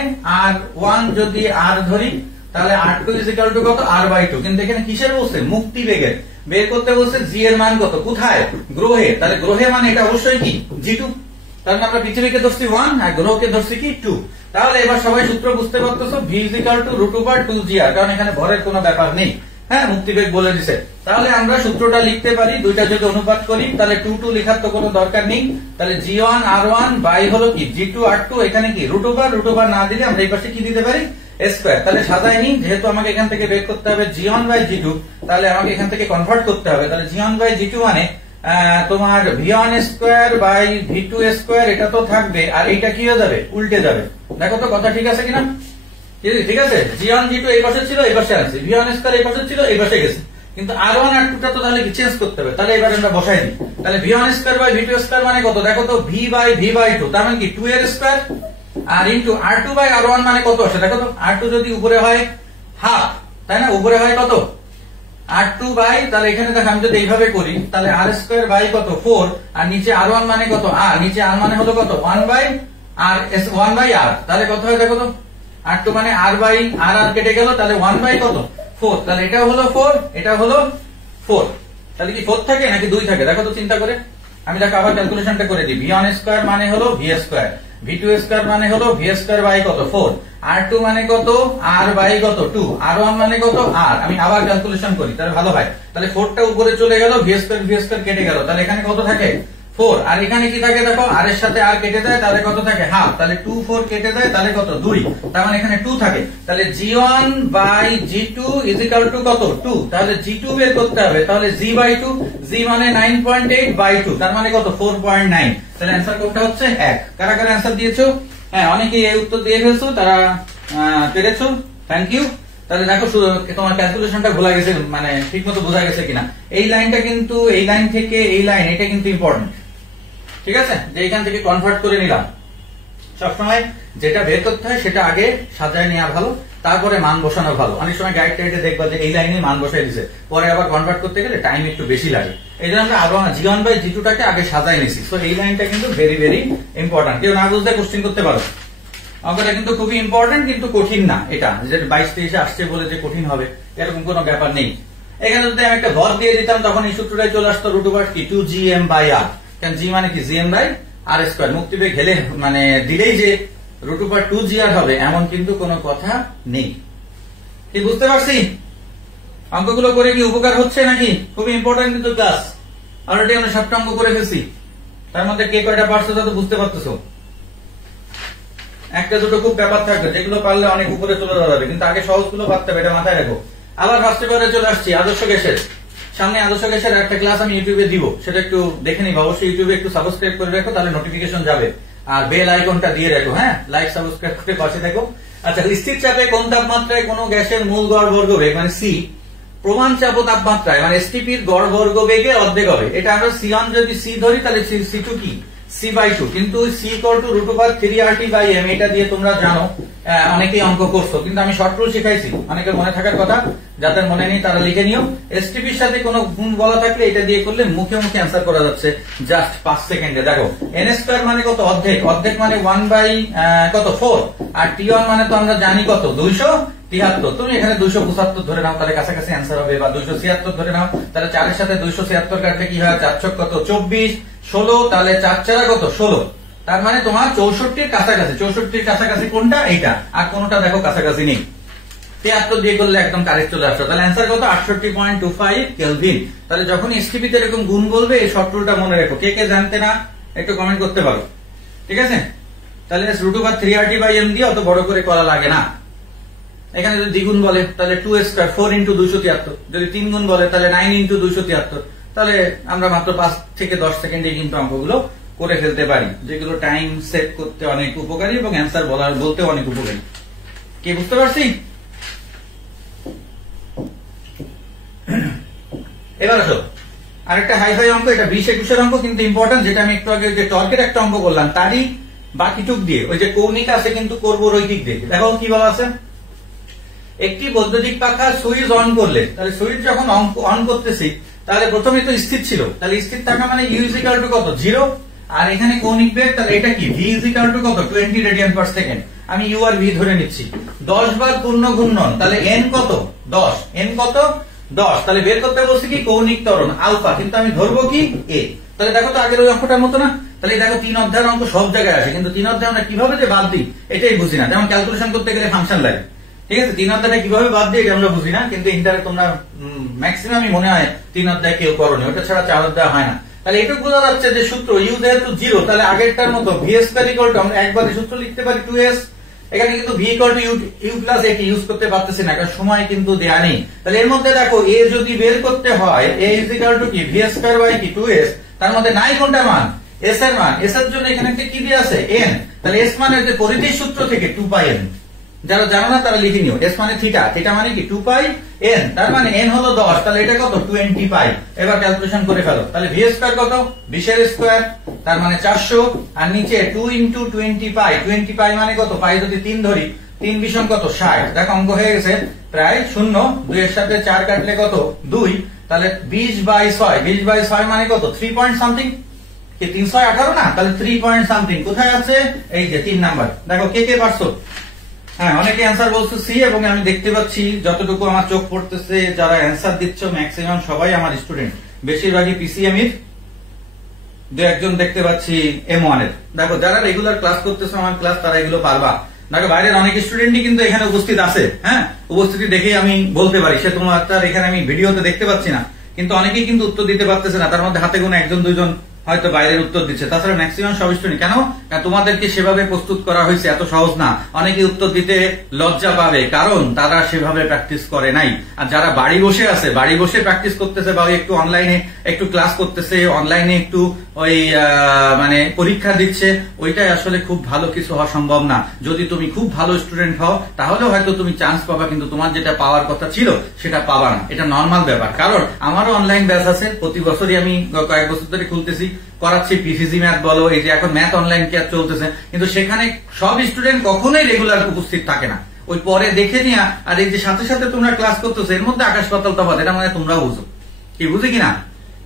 r1 যদি r ধরি, তাহলে R2 ইজ ইকুয়াল টু কত R/2, কিন্তু এখানে কিসের বলছে মুক্তি বেগের বের করতে বলছে জি এর মান কত কোথায় গ্রহে, তাহলে গ্রহে মানে এটা অবশ্যই কি G2, তাহলে আমরা পৃথিবীকে ধরছি 1 আর গ্রহকে ধরছি কি 2। তাহলে এবার সবাই সূত্র বুঝতে পারতেছো v is equal two √2gr, কারণ এখানে ভরের কোনো ব্যাপার নেই, হ্যাঁ মুক্তিবেগ বলে দিছে। তাহলে আমরা সূত্রটা লিখতে পারি, দুইটা যদি অনুপাত করি তাহলে 2 লেখার তো কোনো দরকার নেই, তাহলে g1 r1 বাই হলো কি g2 r2, এখানে কি √2 না দিলে আমরা এই পাশে কি দিতে পারি স্কয়ার। তাহলে সাজাই নি, যেহেতু আমাকে এখান থেকে বের করতে হবে g1 বাই g2, তাহলে আমাকে এখান থেকে কনভার্ট করতে হবে, তাহলে g1 বাই g2 মানে তোমার v1 square by v2 square, এটা তো থাকবে আর এইটা কি হয়ে যাবে উল্টে যাবে। দেখো তো কথা ঠিক আছে কিনা, ঠিক আছে। g1 g2 এই পাশে ছিল এই পাশে আছে, v1 স্কয়ার এই পাশে ছিল এই পাশে গেছে, কিন্তু r1 r2 টা তো তাহলে কি চেঞ্জ করতে হবে, তাহলে এবার আমরা বসাই দিই। তাহলে v1 square by v2 square মানে কত, দেখো তো v বাই v বাই 2, তার মানে কি 2 এর square, R into r2 by r1 মানে কত আসে, দেখো তো r2 যদি উপরে হয় হাফ, তাই না, উপরে হয় কত r2 বাই, তাহলে এখানে দেখো আমি যদি এইভাবে করি তাহলে r স্কয়ার বাই কত 4, আর নিচে r1 মানে কত r, নিচে r মানে হলো কত 1 বাই r, তাহলে কত হয় দেখো তো r2 মানে r বাই r, আর কেটে গেল, তাহলে 1 বাই কত 4, তাহলে এটা হলো 4 এটা হলো 4, তাহলে কি 4 থাকে নাকি 2 থাকে, দেখো তো চিন্তা করে। আমি দেখো আবার ক্যালকুলেশনটা করে দিই, v1 স্কয়ার মানে হলো v স্কয়ার, v2 স্কয়ার মানে হলো v স্কয়ার বাই কত 4, r2 মানে কত r বাই কত 2, r1 মানে কত r, আমি আবার ক্যালকুলেশন করি তাহলে ভালো হয়, তাহলে 4 টা উপরে চলে গেল, v স্কয়ার কেটে গেল, তাহলে এখানে কত থাকে 4, আর এখানে কি থাকে দেখো r এর সাথে r কেটে দেয়, তাহলে কত থাকে হাফ, তাহলে 2 4 কেটে দেয়, তাহলে কত 2, তার মানে এখানে 2 থাকে, তাহলে g1 by g2 is equal two কত 2, তাহলে g2 বের করতে হবে, তাহলে g বাই 2, g মানে 9.8 বাই 2, তার মানে কত 4.9, তাহলে অ্যানসার কোনটা হচ্ছে 1। কারা কারা অ্যানসার দিয়েছো, হ্যাঁ অনেকেই এই উত্তর দিয়ে ফেলছো, তারা পেরেছো, থ্যাংক ইউ। তাহলে দেখো তোমার ক্যালকুলেশনটা ভুলা গেছে, মানে ঠিকমতো বোঝা গেছে কিনা। এই লাইনটা কিন্তু এই লাইন থেকে এই লাইন এটা কিন্তু ইম্পর্টেন্ট, ঠিক আছে, যে এখান থেকে কনভার্ট করে নিলাম। সবসময় যেটা বের করতে হয় সেটা আগে সাজায় নেওয়া ভালো, তারপরে মান বসানো ভালো। অনেক সময় গাইড টাইডে দেখবা যে এই লাইনে মান বসাই দিছে, পরে আবার কনভার্ট করতে গেলে টাইম একটু বেশি লাগে, এই জন্য আমরা g1 বাই g2 টাকে আগে সাজাই নিছি। সো এই লাইনটা কিন্তু ভেরি ভেরি ইম্পর্টেন্ট, কেউ না বুঝলে কোশ্চেন করতে পারো। অঙ্কটা কিন্তু খুবই ইম্পর্টেন্ট, কিন্তু কঠিন না, এটা যে 22-23 আসছে বলে যে কঠিন হবে এরকম কোনো ব্যাপার নেই। এখানে যদি আমি একটা ভর দিয়ে দিতাম তখন এই সূত্রটাই চলে আসতো √2gm বাই r, কারণ g মানে কি gm বাই r স্কয়ার, মুক্তিবেগ ঘেলে মানে দিলেই যে √2gr হবে এমন কিন্তু কোনো কথা নেই। কি বুঝতে পারছি, অঙ্কগুলো করে কি উপকার হচ্ছে নাকি? খুবই ইম্পর্টেন্ট কিন্তু ক্লাস, অলরেডি আমরা 7টা অঙ্ক করে ফেলছি, তার মধ্যে কে কয়টা পারছো তা তো বুঝতে পারতেছো। একটা দুটো খুব ব্যাপার থাকবে যেগুলো পারলে অনেক উপরে চলে যাবে, কিন্তু আগে সহজগুলো পারতে হবে, এটা মাথায় রাখো। আবার ফার্স্ট পেপারে চলে আসছি আদর্শ গ্যাসের, সামনে আদর্শ গ্যাসের একটা ক্লাস আমি ইউটিউবে দিব, সেটা একটু দেখে নিবা। অবশ্যই ইউটিউবে একটু সাবস্ক্রাইব করে রাখো, তাহলে নোটিফিকেশন যাবে, আর বেল আইকনটা দিয়ে রাখো, হ্যাঁ লাইক সাবস্ক্রাইব করে পাশে থাকো। আচ্ছা, স্থির চাপে কোন তাপমাত্রায় কোন গ্যাসের মূল গড় বর্গবেগ মানে সি প্রমাণ চাপ ও তাপমাত্রায় মানে এসটিপির গড় বর্গবেগের অর্ধেক হবে। এটা আমরা C1 যদি সি ধরি তাহলে C2 কি c/2, কিন্তু c = √3RT/m, এটা দিয়ে তোমরা জানো, অনেকেই অঙ্ক করছো, কিন্তু আমি শর্ট রুল শিখাইছি, অনেকের মনে থাকার কথা, যাদের মনে নেই তারা লিখে নিও। এসটিপির সাথে কোনো গুণ বলা থাকলে এটা দিয়ে করলে মুখে মুখে অ্যান্সার করা যাচ্ছে জাস্ট 5 সেকেন্ডে। দেখো n² মানে কত অর্ধেক, অর্ধেক মানে 1 বাই কত 4, আর t1 মানে তো আমরা জানি কত 273, তুমি এখানে 275 ধরে নাও, তাহলে কাছাকাছি অ্যান্সার হবে, বা 276 ধরে নাও, তাহলে 4 এর সাথে 276 কাটলে কি হয় 4 ছক কত 24, 16, তাহলে 4 4 কত 16, তার মানে তোমার 64 এর কাছাকাছি। 64 এর কাছাকাছি কোনটা, এইটা, আর কোনটা দেখো কাছাকাছি নেই। 73 দিয়ে করলে একদম কারেক্ট চলে আসছে, তাহলে অ্যান্সার কত 68.25 কেলভিন। তাহলে যখন এসটিপি তে এরকম গুণ বলবে এই শর্ট রুলটা মনে রাখো। কে কে জানতে না একটু কমেন্ট করতে পারো, ঠিক আছে। তাহলে √3RT/m দিয়ে অত বড় করে করা লাগে না। এখানে যদি দ্বিগুণ বলে তাহলে 2² 4 × 273, যদি 3 গুণ বলে তাহলে 9 × 273, তাহলে আমরা মাত্র 5 থেকে 10 সেকেন্ডে কিন্তু অঙ্কগুলো করে ফেলতে পারি, যেগুলো টাইম সেভ করতে অনেক উপকারী এবং অ্যান্সার বলতে অনেক উপকারী। কি বুঝতে পারছি? এবার আসো আরেকটা হাই অঙ্ক, এটা 20-21 অঙ্ক, কিন্তু ইম্পর্টেন্ট, যেটা আমি একটু আগে যে টর্কের একটা অঙ্ক করলাম তারই বাকিটুক দিয়ে, ওই যে কৌণিক আছে কিন্তু করবো রৈখিক দিয়ে। দেখো কি বলা আছে, একটি বৈদ্যুতিক পাখা সুইচ অন করলে, তাহলে সুইচ যখন অন করতেছি তাহলে প্রথমে তো স্থির ছিল, তাহলে স্থির থাকা মানে u = কত 0, আর এখানে কৌণিক বেগ, তাহলে এটা কি v ইজ ইকুয়াল টু কত 20 রেডিয়ান পার সেকেন্ড। আমি u আর v ধরে নিচ্ছি। 10 বার পূর্ণ ঘূর্ণন, তাহলে n কত 10, n কত 10, তাহলে বের করতে বলছি কি কৌণিক ত্বরণ আলফা, কিন্তু আমি ধরবো কি a। তাহলে দেখো তো আগের ওই অঙ্কটার মতো না, তাহলে দেখো 3 অধ্যায়ের অঙ্ক সব জায়গায় আসে, কিন্তু 3 অধ্যায় আমরা কিভাবে যে বাদ দিই এটাই বুঝি না। যেমন ক্যালকুলেশন করতে গেলে ফাংশন লাগে, ঠিক আছে, 3 অধ্যায়টা কিভাবে বাদ দিই এটা আমরা বুঝি না, কিন্তু ইন্টারে তোমরা ম্যাক্সিমামই মনে হয় 3 অধ্যায় কেউ করোনি, ওটা ছাড়া 4 অধ্যায় হয় না। তাহলে এটুকু বোঝা যাচ্ছে যে সূত্র u যেহেতু 0, তাহলে আগেরটার মতো v স্কয়ার ইকুয়াল টু আমরা একবারে সূত্র লিখতে পারি 2s। এখানে কিন্তু v equal to u plus a K use করতে পারতেছি না, কারণ সময় কিন্তু দেয়া নেই। তাহলে এর মধ্যে দেখো a যদি বের করতে হয় a ইজ ইকুয়াল টু কি v স্কয়ার বাই কি 2s, তার মধ্যে নাই কোনটা মান s এর মান। s এর জন্য এখানে একটা কি দিয়ে আছে n, তাহলে s মানের যে পরিধির সূত্র থেকে 2 পাই n, যারা জানো না তারা লিখে নিও। s মানে থিটা, থিটা মানে কি 2 পাই n, তার মানে n হলো 10, তাহলে এটা কত 20 পাই। এবার ক্যালকুলেশন করে ফেলো, তাহলে v স্কয়ার কত 20 এর স্কয়ার, তার মানে 400, আর নিচে 2 ইনটু 20 পাই, 20 পাই মানে কত, পাই যদি 3 ধরি 3 বিষম কত 60। দেখো অঙ্ক হয়ে গেছে প্রায় শূন্য, 2 এর সাথে 4 কাটলে কত 2, তাহলে 20 বাই 6, 20 বাই 6 মানে কত 3 পয়েন্ট সামথিং, কি 318 না, তাহলে 3 পয়েন্ট সামথিং কোথায় আছে, এই যে 3 নাম্বার। দেখো কে কে পারছো, হ্যাঁ অনেকে অ্যান্সার বলছো সি, এবং আমি দেখতে পাচ্ছি যতটুকু আমার চোখ পড়তেছে যারা অ্যান্সার দিচ্ছ ম্যাক্সিমাম সবাই আমার স্টুডেন্ট, বেশিরভাগই পিসিএম এর, দু একজন দেখতে পাচ্ছি M1 এর। দেখো যারা রেগুলার ক্লাস করতেছো আমার ক্লাস, তারা এগুলো পারবা। দেখো বাইরের অনেক স্টুডেন্টই কিন্তু এখানে উপস্থিত আছে, হ্যাঁ উপস্থিতি দেখেই আমি বলতে পারি, সে তোমার তার এখানে আমি ভিডিওতে দেখতে পাচ্ছি না, কিন্তু অনেকেই কিন্তু উত্তর দিতে পারতেছে না, তার মধ্যে হাতে গোনা 1-2 হয়তো বাইরের উত্তর দিচ্ছে, তাছাড়া ম্যাক্সিমাম সব স্টুডেন্ট। কেন তোমাদেরকে সেভাবে প্রস্তুত করা হয়েছে, এত সহজ না, অনেকে উত্তর দিতে লজ্জা পাবে, কারণ তারা সেভাবে প্র্যাকটিস করে নাই। আর যারা বাড়ি বসে আছে, বাড়ি বসে প্র্যাকটিস করতেছে, বা একটু অনলাইনে একটু ক্লাস করতেছে, অনলাইনে একটু ওই মানে পরীক্ষা দিচ্ছে, ওইটাই আসলে খুব ভালো কিছু হওয়া সম্ভব না। যদি তুমি খুব ভালো স্টুডেন্ট হও তাহলে হয়তো তুমি চান্স পাবা, কিন্তু তোমার যেটা পাওয়ার কথা ছিল সেটা পাবা না, এটা নর্মাল ব্যাপার। কারণ আমারও অনলাইন ব্যাচ আছে, প্রতি বছরই আমি কয়েক বছর ধরে খুলতেছি, করাচ্ছি পিসিসি ম্যাথ বলো, এই যে এখন ম্যাথ অনলাইন ক্লাস চলতেছে, কিন্তু সেখানে সব স্টুডেন্ট কখনোই রেগুলার উপস্থিত থাকে না, ওই পরে দেখে নিয়া, আর এই যে সাথে সাথে তোমরা ক্লাস করতেছো, এর মধ্যে আকাশ পাতাল তফাৎ, এটা মানে তোমরাও বুঝো, কি বুঝি কিনা,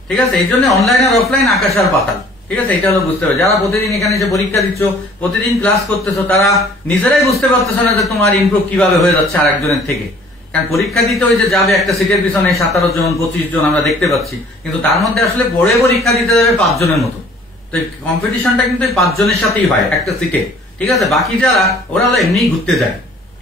ঠিক আছে। এই জন্য অনলাইন আর অফলাইন আকাশ আর পাতাল, ঠিক আছে, এটা হলো বুঝতে হবে। যারা প্রতিদিন এখানে এসে পরীক্ষা দিচ্ছ, প্রতিদিন ক্লাস করতেছো, তারা নিজেরাই বুঝতে পারতেছো না যে তোমার ইমপ্রুভ কিভাবে হয়ে যাচ্ছে আরেকজনের থেকে। কারণ পরীক্ষা দিতে ওই যে যাবে একটা সিটের পিছনে 17 জন 25 জন আমরা দেখতে পাচ্ছি, কিন্তু তার মধ্যে আসলে পড়ে পরীক্ষা দিতে যাবে 5 জনের মতো। তো কম্পিটিশনটা কিন্তু 5 জনের সাথেই হয় একটা সিটে, ঠিক আছে। বাকি যারা ওরা হলো এমনিই ঘুরতে যায়,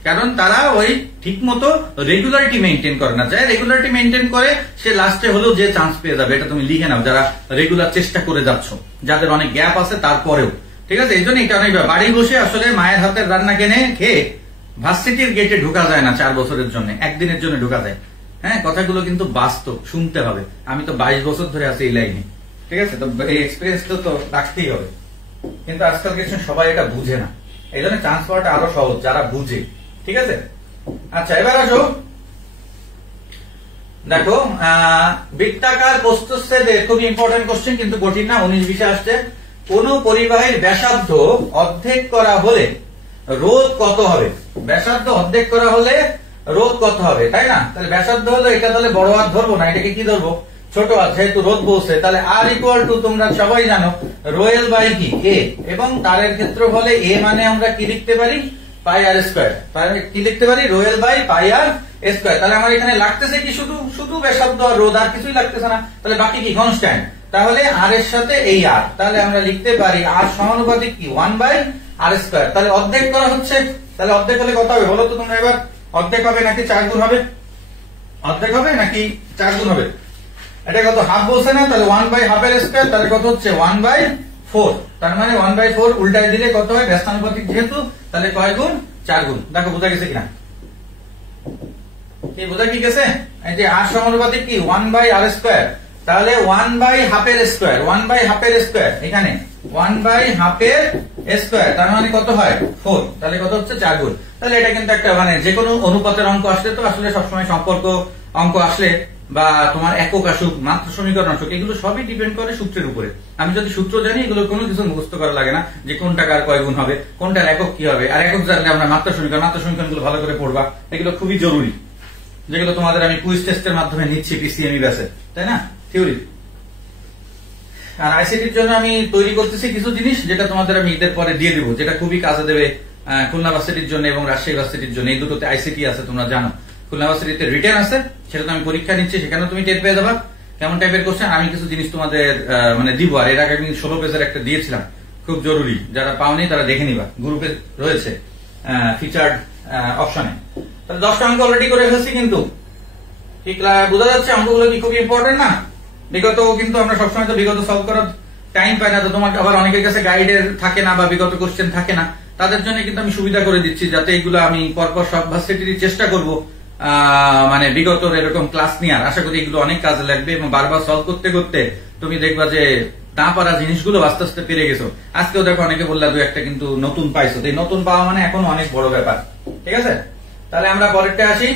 কারণ তারা ওই ঠিক মতো রেগুলারিটি মেনটেন করে না। যাই রেগুলারিটি মেনটেন করে সে লাস্টে হলেও যে চান্স পেয়ে যাবে, এটা তুমি লিখে নাও, যারা রেগুলার চেষ্টা করে যাচ্ছ, যাদের অনেক গ্যাপ আছে তারপরেও, ঠিক আছে। এই জন্য এটা অনেক বাড়ি বসে আসলে মায়ের হাতের রান্না কিনে খেয়ে ভার্সিটির গেটে ঢোকা যায় না 4 বছরের জন্য, একদিনের জন্য ঢোকা যায়। হ্যাঁ, কথাগুলো কিন্তু বাস্তব, শুনতে হবে। আমি তো 22 বছর ধরে আছি এই লাইনে, ঠিক আছে, তো এই এক্সপিরিয়েন্স তো রাখতেই হবে। কিন্তু আজকাল কিছু সবাই এটা বুঝে না, এই জন্য চান্স পাওয়াটা আরো সহজ যারা বুঝে, ঠিক আছে। আচ্ছা এবার আসো, দেখো বৃত্তাকার প্রস্থচ্ছেদের খুবই ইম্পর্টেন্ট কোশ্চেন, কিন্তু কঠিন না, 19-20 আসছে। কোন পরিবাহীর ব্যাসার্ধ অর্ধেক করা হলে রোধ কত হবে? ব্যাসার্ধ অর্ধেক করা হলে রোধ কত হবে, তাই না? তাহলে ব্যাসার্ধ হলো এটা, তাহলে বড় হাত ধরবো না, এটাকে কি ধরবো, ছোট হাত, যেহেতু রোধ বলছে। তাহলে আর ইকুয়াল টু তোমরা সবাই জানো রো এল বাই কি এ, এবং তারের ক্ষেত্রফলে এ মানে আমরা কি লিখতে পারি, পাই আর স্কয়ার। কি লিখতে পারি, rho L by pi R square. তাহলে আমার এখানে লাগতেছে কি শুধু শুধু ব্যাসার্ধ আর রোধ, আর কিছুই লাগতেছে না। তাহলে বাকি কি কনস্ট্যান্ট, তাহলে আর এর সাথে এই আর, তাহলে আমরা লিখতে পারি আর সমানুপাতিক কি 1 বাই আর স্কয়ার। তাহলে অর্ধেক করা হচ্ছে, তাহলে অর্ধেক হলে কত হবে বলো তো তোমরা এবার, অর্ধেক হবে নাকি 4 গুণ হবে, অর্ধেক হবে নাকি 4 গুণ হবে? এটা কত হাফ বলছে না, তাহলে 1 বাই হাফ এর স্কয়ার, তাহলে কত হচ্ছে 1 বাই 4। তার মানে 1 বাই 4 উল্টায় দিলে কত হয়, ব্যস্তানুপাতিক যেহেতু, তাহলে কয় গুণ, 4 গুণ। দেখো বোঝা গেছে কিনা, কি বোঝা কি গেছে? এই যে আর সমানুপাতিক কি 1 বাই আর স্কয়ার, তাহলে 1 বাই হাফ এর স্কয়ার, 1 বাই হাফ এর স্কয়ার, এখানে 1 বাই হাফ এর স্কয়ার, তার মানে কত হয় 4, তাহলে কত হচ্ছে 4 গুণ। তাহলে এটা কিন্তু একটা মানে যে কোনো অনুপাতের অঙ্ক আসলে তো আসলে সবসময় সম্পর্ক অঙ্ক আসলে, বা তোমার একক আসুক, মাত্র সমীকরণ আসুক, এগুলো সবই ডিপেন্ড করে সূত্রের উপরে। আমি যদি সূত্র জানি, এগুলো কোনো কিছু মুখস্থ করা লাগে না, যে কোনটা কার কয় গুণ হবে, কোনটার একক কি হবে। আর একক জানলে আমরা মাত্র সমীকরণগুলো ভালো করে পড়বা, এগুলো খুবই জরুরি, যেগুলো তোমাদের আমি কুইজ টেস্টের মাধ্যমে নিচ্ছি পিসিএমই ব্যাচে, তাই না, থিওরি। আর আইসিটির জন্য আমি তৈরি করতেছি কিছু জিনিস, যেটা তোমাদের আমি ঈদের পরে দিয়ে দিব, যেটা খুবই কাজে দেবে খুলনা ভার্সিটির জন্য এবং রাজশাহী ভার্সিটির জন্য। এই দুটোতে আইসিটি আছে, তোমরা জানো। খুলনা ভার্সিটিতে রিটেন আছে, সেটা তো আমি পরীক্ষা নিচ্ছি, সেখানেও তুমি টেট পেয়ে যাবা কেমন টাইপের কোশ্চেন। আমি কিছু জিনিস তোমাদের মানে দিব, আর এর আগে আমি 16 পেজের একটা দিয়েছিলাম, খুব জরুরি, যারা পাওনি তারা দেখে নিবা, গ্রুপে রয়েছে ফিচার্ড অপশনে। তাহলে 10টা অঙ্ক অলরেডি করে ফেলছি, কিন্তু ঠিক বোঝা যাচ্ছে অঙ্কগুলো কি খুবই ইম্পর্টেন্ট না? বিগত কিন্তু আমরা সবসময় তো বিগত সলভ করার টাইম পাই না, তো তোমার আবার অনেকের কাছে গাইডের থাকে না বা বিগত কোশ্চেন থাকে না, তাদের জন্য কিন্তু আমি সুবিধা করে দিচ্ছি, যাতে এগুলো আমি পরপর সব ভার্সিটির চেষ্টা করব মানে বিগত এরকম ক্লাস নেওয়ার। আশা করি এগুলো অনেক কাজে লাগবে এবং বারবার সলভ করতে করতে তুমি দেখবা যে না পারা জিনিসগুলো আস্তে আস্তে পেরে গেছো। আজকেও দেখো অনেকে বললা 2-1টা কিন্তু নতুন পাইছো, তো এই নতুন পাওয়া মানে এখন অনেক বড় ব্যাপার। ঠিক আছে, তাহলে আমরা পরেরটা আসি।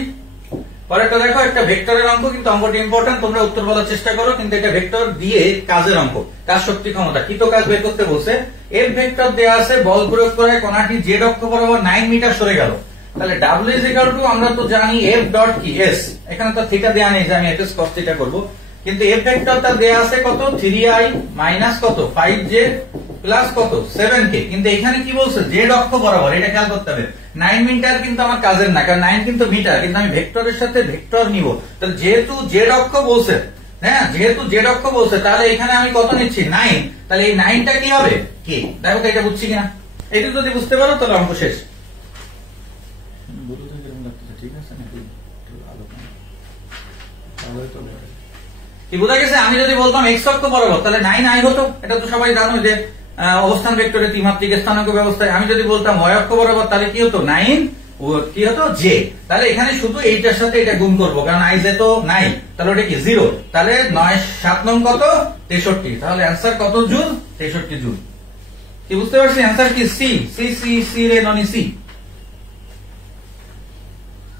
পরেরটা দেখো একটা ভেক্টরের অঙ্ক, কিন্তু অঙ্কটি ইম্পর্টেন্ট, তোমরা উত্তর বলার চেষ্টা করো, কিন্তু এটা ভেক্টর দিয়ে কাজের অঙ্ক, কাজ শক্তি ক্ষমতা কৃত কাজ বের করতে বলছে। এফ ভেক্টর দেওয়া আছে, বল প্রয়োগ করে কণাটি জেড অক্ষ বরাবর 9 মিটার সরে গেল। তাহলে ডাব্লিউ ইজ ইকুয়াল টু, আমরা তো জানি এফ ডট কি এস, এখানে তো থিটা দেয়া নেই যে আমি এফ এস কস থিটা করব, কিন্তু এফ ভেক্টরটা দেয়া আছে কত 3i মাইনাস কত 5j প্লাস কত 7k, কিন্তু এখানে কি বলছে জেড অক্ষ বরাবর, এটা খেয়াল করতে হবে। 9 মিটার কিন্তু আমার কাজের না, কারণ 9 কিন্তু মিটার, কিন্তু আমি ভেক্টরের সাথে ভেক্টর নিব। তাহলে যেহেতু জেড অক্ষ বলছে, হ্যাঁ যেহেতু জেড অক্ষ বলছে, তাহলে এখানে আমি কত নিচ্ছি 9, তাহলে এই 9টা কি হবে কি, দেখো তো এটা বুঝছি কিনা। এটা যদি বুঝতে পারো তাহলে অঙ্ক শেষ। কি বোঝা গেছে? আমি যদি বলতাম এক্স অক্ষ বরাবর, তাহলে 9i হতো, এটা তো সবাই জানো যে অবস্থান ভেক্টরে ত্রিমাত্রিক স্থানাঙ্ক ব্যবস্থায়। আমি যদি বলতাম y অক্ষ বরাবর, তাহলে কি হতো 9 ও কি হতো j। তাহলে এখানে শুধু এইটার সাথে এটা গুণ করবো, কারণ i j তো নাই, তাহলে ওটা কি 0। তাহলে 9 7 9 কত 63, তাহলে অ্যান্সার কত জুল 63 জুল। কি বুঝতে পারছি? অ্যান্সার কি সি সি সি সি রে ননি সি।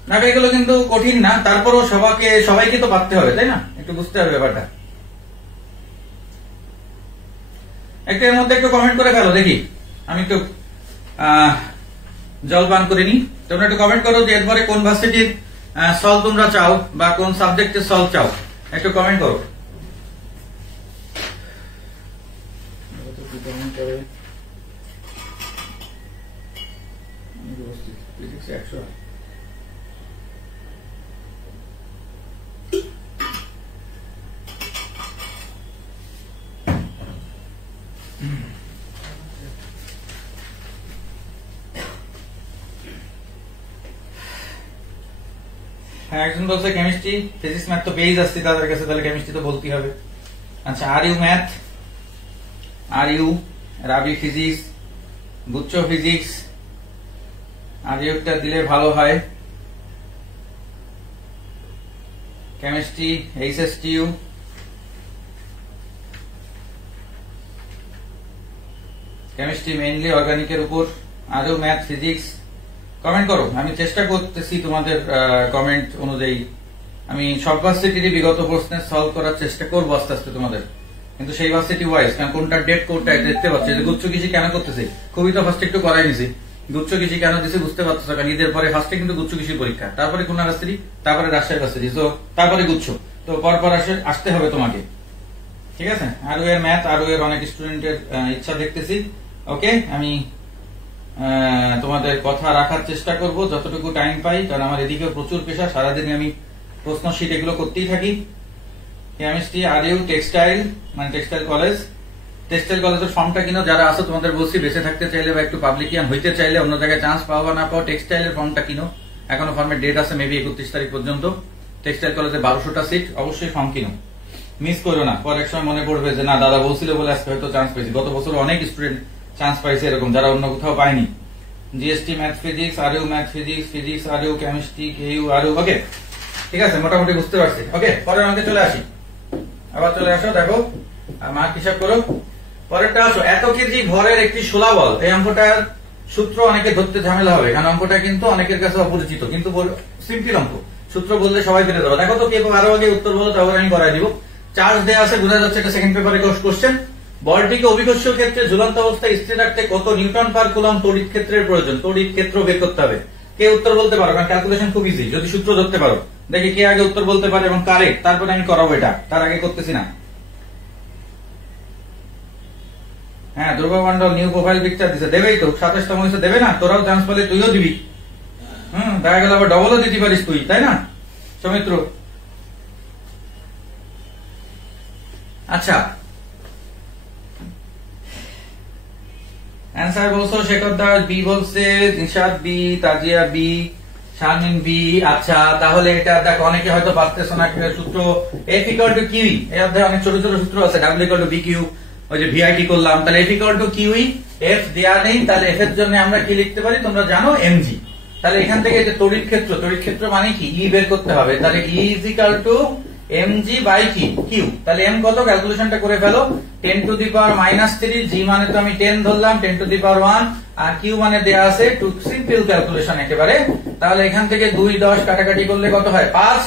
না এগুলো কিন্তু কঠিন না, তারপরও সবাইকে তো পারতে হবে, তাই না? একটু বুঝতে হবে ব্যাপারটা। একটু এর মধ্যে একটু কমেন্ট করে ফেলো দেখি, আমি একটু জল পান করে নি। তোমরা একটু কমেন্ট করো যে এরপরে কোন ভার্সিটির সলভ তোমরা চাও বা কোন সাবজেক্টের সলভ চাও, একটু কমেন্ট করো। একজন বলছে কেমিস্ট্রি ফিজিক্স ম্যাথ তো পেয়ে যাচ্ছি তাদের কাছে, তাহলে কেমিস্ট্রি তো বলতেই হবে। আচ্ছা, R U math, R U Rabi physics, গুচ্ছ ফিজিক্স, আর ইউটা দিলে ভালো হয়। কেমিস্ট্রি এইচএসটিইউ, কেমিস্ট্রি মেইনলি অর্গানিকের উপর, R U math physics. Comment করো, আমি চেষ্টা করতেছি তোমাদের কমেন্ট অনুযায়ী। আমি সব ভার্সিটিরই বিগত প্রশ্নের সলভ করার চেষ্টা করবো আস্তে আস্তে তোমাদের, কিন্তু সেই ভার্সিটি ওয়াইজ, কারণ কোনটা ডেট কোনটা দেখতে পাচ্ছি। যে গুচ্ছ কৃষি কেন করতেছি, খুবই তো ফার্স্টে একটু করাই নিছি। গুচ্ছ কৃষি কেন দিছি বুঝতে পারছো, কারণ ঈদের পরে ফার্স্টে কিন্তু গুচ্ছ কৃষির পরীক্ষা, তারপরে খুলনা ভার্সিটি, তারপরে রাজশাহী ভার্সিটি, তো তারপরে গুচ্ছ, তো পরপর আসতে হবে তোমাকে। ঠিক আছে, আরো এর ম্যাথ, আরো এর অনেক স্টুডেন্টের ইচ্ছা দেখতেছি। ওকে, আমি তোমাদের কথা রাখার চেষ্টা করব যতটুকু টাইম পাই, কারণ আমার এদিকে প্রচুর পেশা, সারাদিন আমি প্রশ্ন শীট এগুলো করতেই থাকি। কেমিস্ট্রি আর ইউ টেক্সটাইল, মানে টেক্সটাইল কলেজ, টেক্সটাইল কলেজের ফর্মটা কিনো যারা আসো, তোমাদের বলছি বেঁচে থাকতে চাইলে বা একটু পাবলিকিয়ান হইতে চাইলে, অন্য জায়গায় চান্স পাও বা না পাও, টেক্সটাইলের ফর্মটা কিনো। এখনো ফর্মের ডেট আছে মেবি 31 তারিখ পর্যন্ত। টেক্সটাইল কলেজে 1200টা সিট, অবশ্যই ফর্ম কিনো, মিস করো না। পরে এক সময় মনে পড়বে যে না দাদা বলছিল বলে আজকে হয়তো চান্স পেয়েছি। গত বছর অনেক স্টুডেন্ট চান্স পাইছে এরকম, যারা অন্য কোথাও পায়নি। GST math physics, R U math physics, physics R U chemistry, KU R U. Okay, ঠিক আছে, মোটামুটি বুঝতে পারছি। ওকে, পরের অঙ্কে চলে আসি। আবার চলে আসো, দেখো মার্ক হিসাব করো। পরেরটা আসো, এত কেজি ভরের একটি শোলা বল। এই অঙ্কটার সূত্র অনেকে ধরতে ঝামেলা হবে, কারণ অঙ্কটা কিন্তু অনেকের কাছে অপরিচিত, কিন্তু সিম্পল অঙ্ক, সূত্র বললে সবাই পেরে যাবে। দেখো তো কে আরো আগে উত্তর বলো, তখন আমি করাই দিব। চার্জ দেওয়া আছে, বোঝা যাচ্ছে এটা সেকেন্ড পেপারে কোশ্চেন। বলটিকে অভিকর্ষীয় ক্ষেত্রে ঝুলন্ত অবস্থায় স্থির রাখতে কত নিউটন পার কুলম্ব তড়িৎ ক্ষেত্রের প্রয়োজন? তড়িৎ ক্ষেত্র বের করতে হবে। কে উত্তর বলতে পারো, কারণ ক্যালকুলেশন খুব ইজি, যদি সূত্র ধরতে পারো। দেখি কে আগে উত্তর বলতে পারে এবং কারেক্ট, তারপরে আমি করাবো এটা, তার আগে করতেছি না। হ্যাঁ ধ্রুব মন্ডল নিউ প্রোফাইল পিকচার দিছে, দেবেই তো 27তম হয়েছে, দেবে না? তোরাও চান্স পেলে তুইও দিবি। দেখা গেল আবার ডবলও দিতে পারিস তুই, তাই না সৌমিত্র? আচ্ছা অ্যান্সার বলছো শেখর দাস বি বলছে, Nishad B, Tajia B, Sharmin B. আচ্ছা তাহলে এটা দেখ অনেকে হয়তো পারতেছ না সূত্র এফ ইকুয়াল টু কিউ, এর অধ্যায়ে অনেক ছোট ছোট সূত্র আছে। W equal to B Q, ওই যে ভিআইটি করলাম, তাহলে F equal to Q, F দেয়া নেই, তাহলে এফ এর জন্য আমরা কি লিখতে পারি তোমরা জানো, এমজি। তাহলে এখান থেকে যে তড়িৎ ক্ষেত্র মানে কি ই বের করতে হবে, তাহলে E is equal to mg by q. তাহলে m কত ক্যালকুলেশনটা করে ফেলো, 10 টু দি পাওয়ার -3, জি মানে তো আমি 10 ধরলাম, 10 to the power 1, R Q মানে দেয়া আছে 2, সিম্পল ক্যালকুলেশন একেবারে। তাহলে এখান থেকে 2 10 কাটাকাটি করলে কত হয় 5,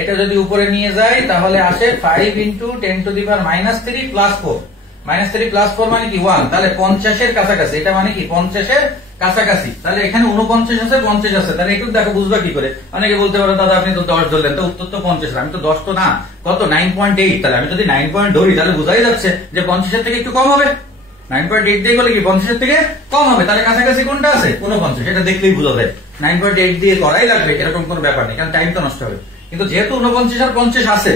এটা যদি উপরে নিয়ে যাই তাহলে আসে 5 into 10 to the power -3 plus 4, -3 plus 4 মানে কি 1, তাহলে 50 এর কাছাকাছি, এটা মানে কি 50 এর কাছাকাছি। তাহলে এখানে 49 আছে 50 আছে, তাহলে একটু দেখো বুঝবা কি করে। অনেকে বলতে পারো দাদা আপনি তো 10 ধরলেন, তো উত্তর তো 50, আমি তো 10 তো না, কত 9.8, তাহলে আমি যদি 9 পয়েন্ট ধরি তাহলে বোঝাই যাচ্ছে যে 50 এর থেকে একটু কম হবে। 9.8 দিয়ে গেলে কি 50 এর থেকে কম হবে, তাহলে কাছাকাছি কোনটা আছে 49, এটা দেখলেই বোঝা যায়। 9.8 দিয়ে করাই লাগবে এরকম কোনো ব্যাপার নেই, কারণ টাইম তো নষ্ট হবে। কিন্তু যেহেতু 49 আর 50 আছে,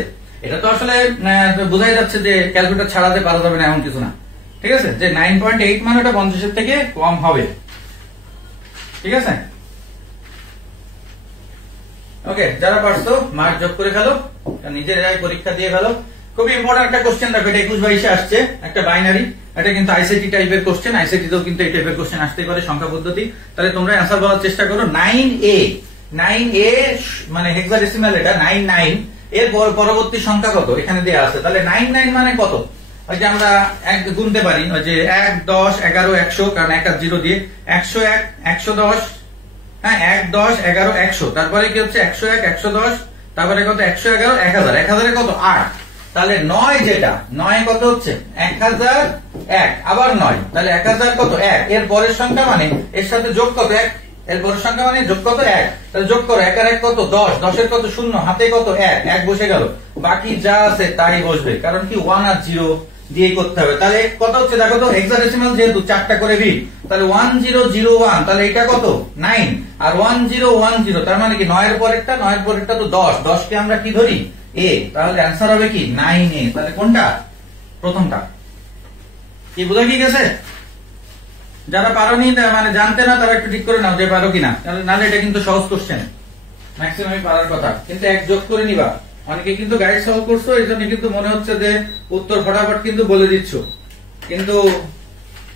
এটা তো আসলে বোঝাই যাচ্ছে যে ক্যালকুলেটর ছাড়াতে পারা যাবে না এমন কিছু না, ঠিক আছে, যে 9.8 মানে ওটা 50 এর থেকে কম হবে, ঠিক আছে। ওকে, যারা পারছো মার্ক যোগ করে ফেলো, নিজেরাই পরীক্ষা দিয়ে ফেলো। খুবই ইম্পর্টেন্ট একটা কোশ্চেন দেখো, এটা 21-22 আসছে, একটা বাইনারি, এটা কিন্তু আইসিটি টাইপের কোশ্চেন, আইসিটি তেও কিন্তু এই টাইপের কোশ্চেন আসতেই পারে, সংখ্যা পদ্ধতি। তাহলে তোমরা অ্যান্সার বলার চেষ্টা করো। 9a মানে হেক্সাডেসিমাল, এটা 99, এর পরবর্তী সংখ্যা কত এখানে দেয়া আছে, তাহলে 99 মানে কত, ওই যে আমরা এক গুনতে পারি, ওই যে 1 10 11 100, কারণ 1 আর 0 দিয়ে 101 110, হ্যাঁ 1 10 11 100, তারপরে কি হচ্ছে 101 110, তারপরে কত 111 1000, 1000 এ কত 8, তাহলে 9 যেটা 9 কত হচ্ছে 1001, আবার 9, তাহলে 1000 কত 1, এর পরের সংখ্যা মানে এর সাথে যোগ কত 1, এর পরের সংখ্যা মানে যোগ কত 1, তাহলে যোগ করো 1 আর 1 কত 10, 10 এর কত 0, হাতে কত 1, 1 বসে গেল, বাকি যা আছে তাই বসবে, কারণ কি 1 আর 0 দিয়ে করতে হবে। তাহলে কত হচ্ছে দেখো তো, হেক্সাডেসিমাল যেহেতু 4টা করে বিট, তাহলে 1001, তাহলে এটা কত 9, আর 1010, তার মানে কি 9 এর পরেরটা তো 10, 10 কে আমরা কি ধরি a, তাহলে অ্যান্সার হবে কি 9a। তাহলে কোনটা প্রথমটা, কি বুঝা কি গেছে? যারা পারোনি মানে জানতে না তারা একটু ঠিক করে নাও যে পারো কিনা, নাহলে এটা কিন্তু সহজ কোশ্চেন, ম্যাক্সিমাম পারার কথা, কিন্তু এক যোগ করে নিবা। অনেকে কিন্তু গাইড সলভ করছো, এই জন্য কিন্তু মনে হচ্ছে যে উত্তর ফটাফট কিন্তু বলে দিচ্ছ, কিন্তু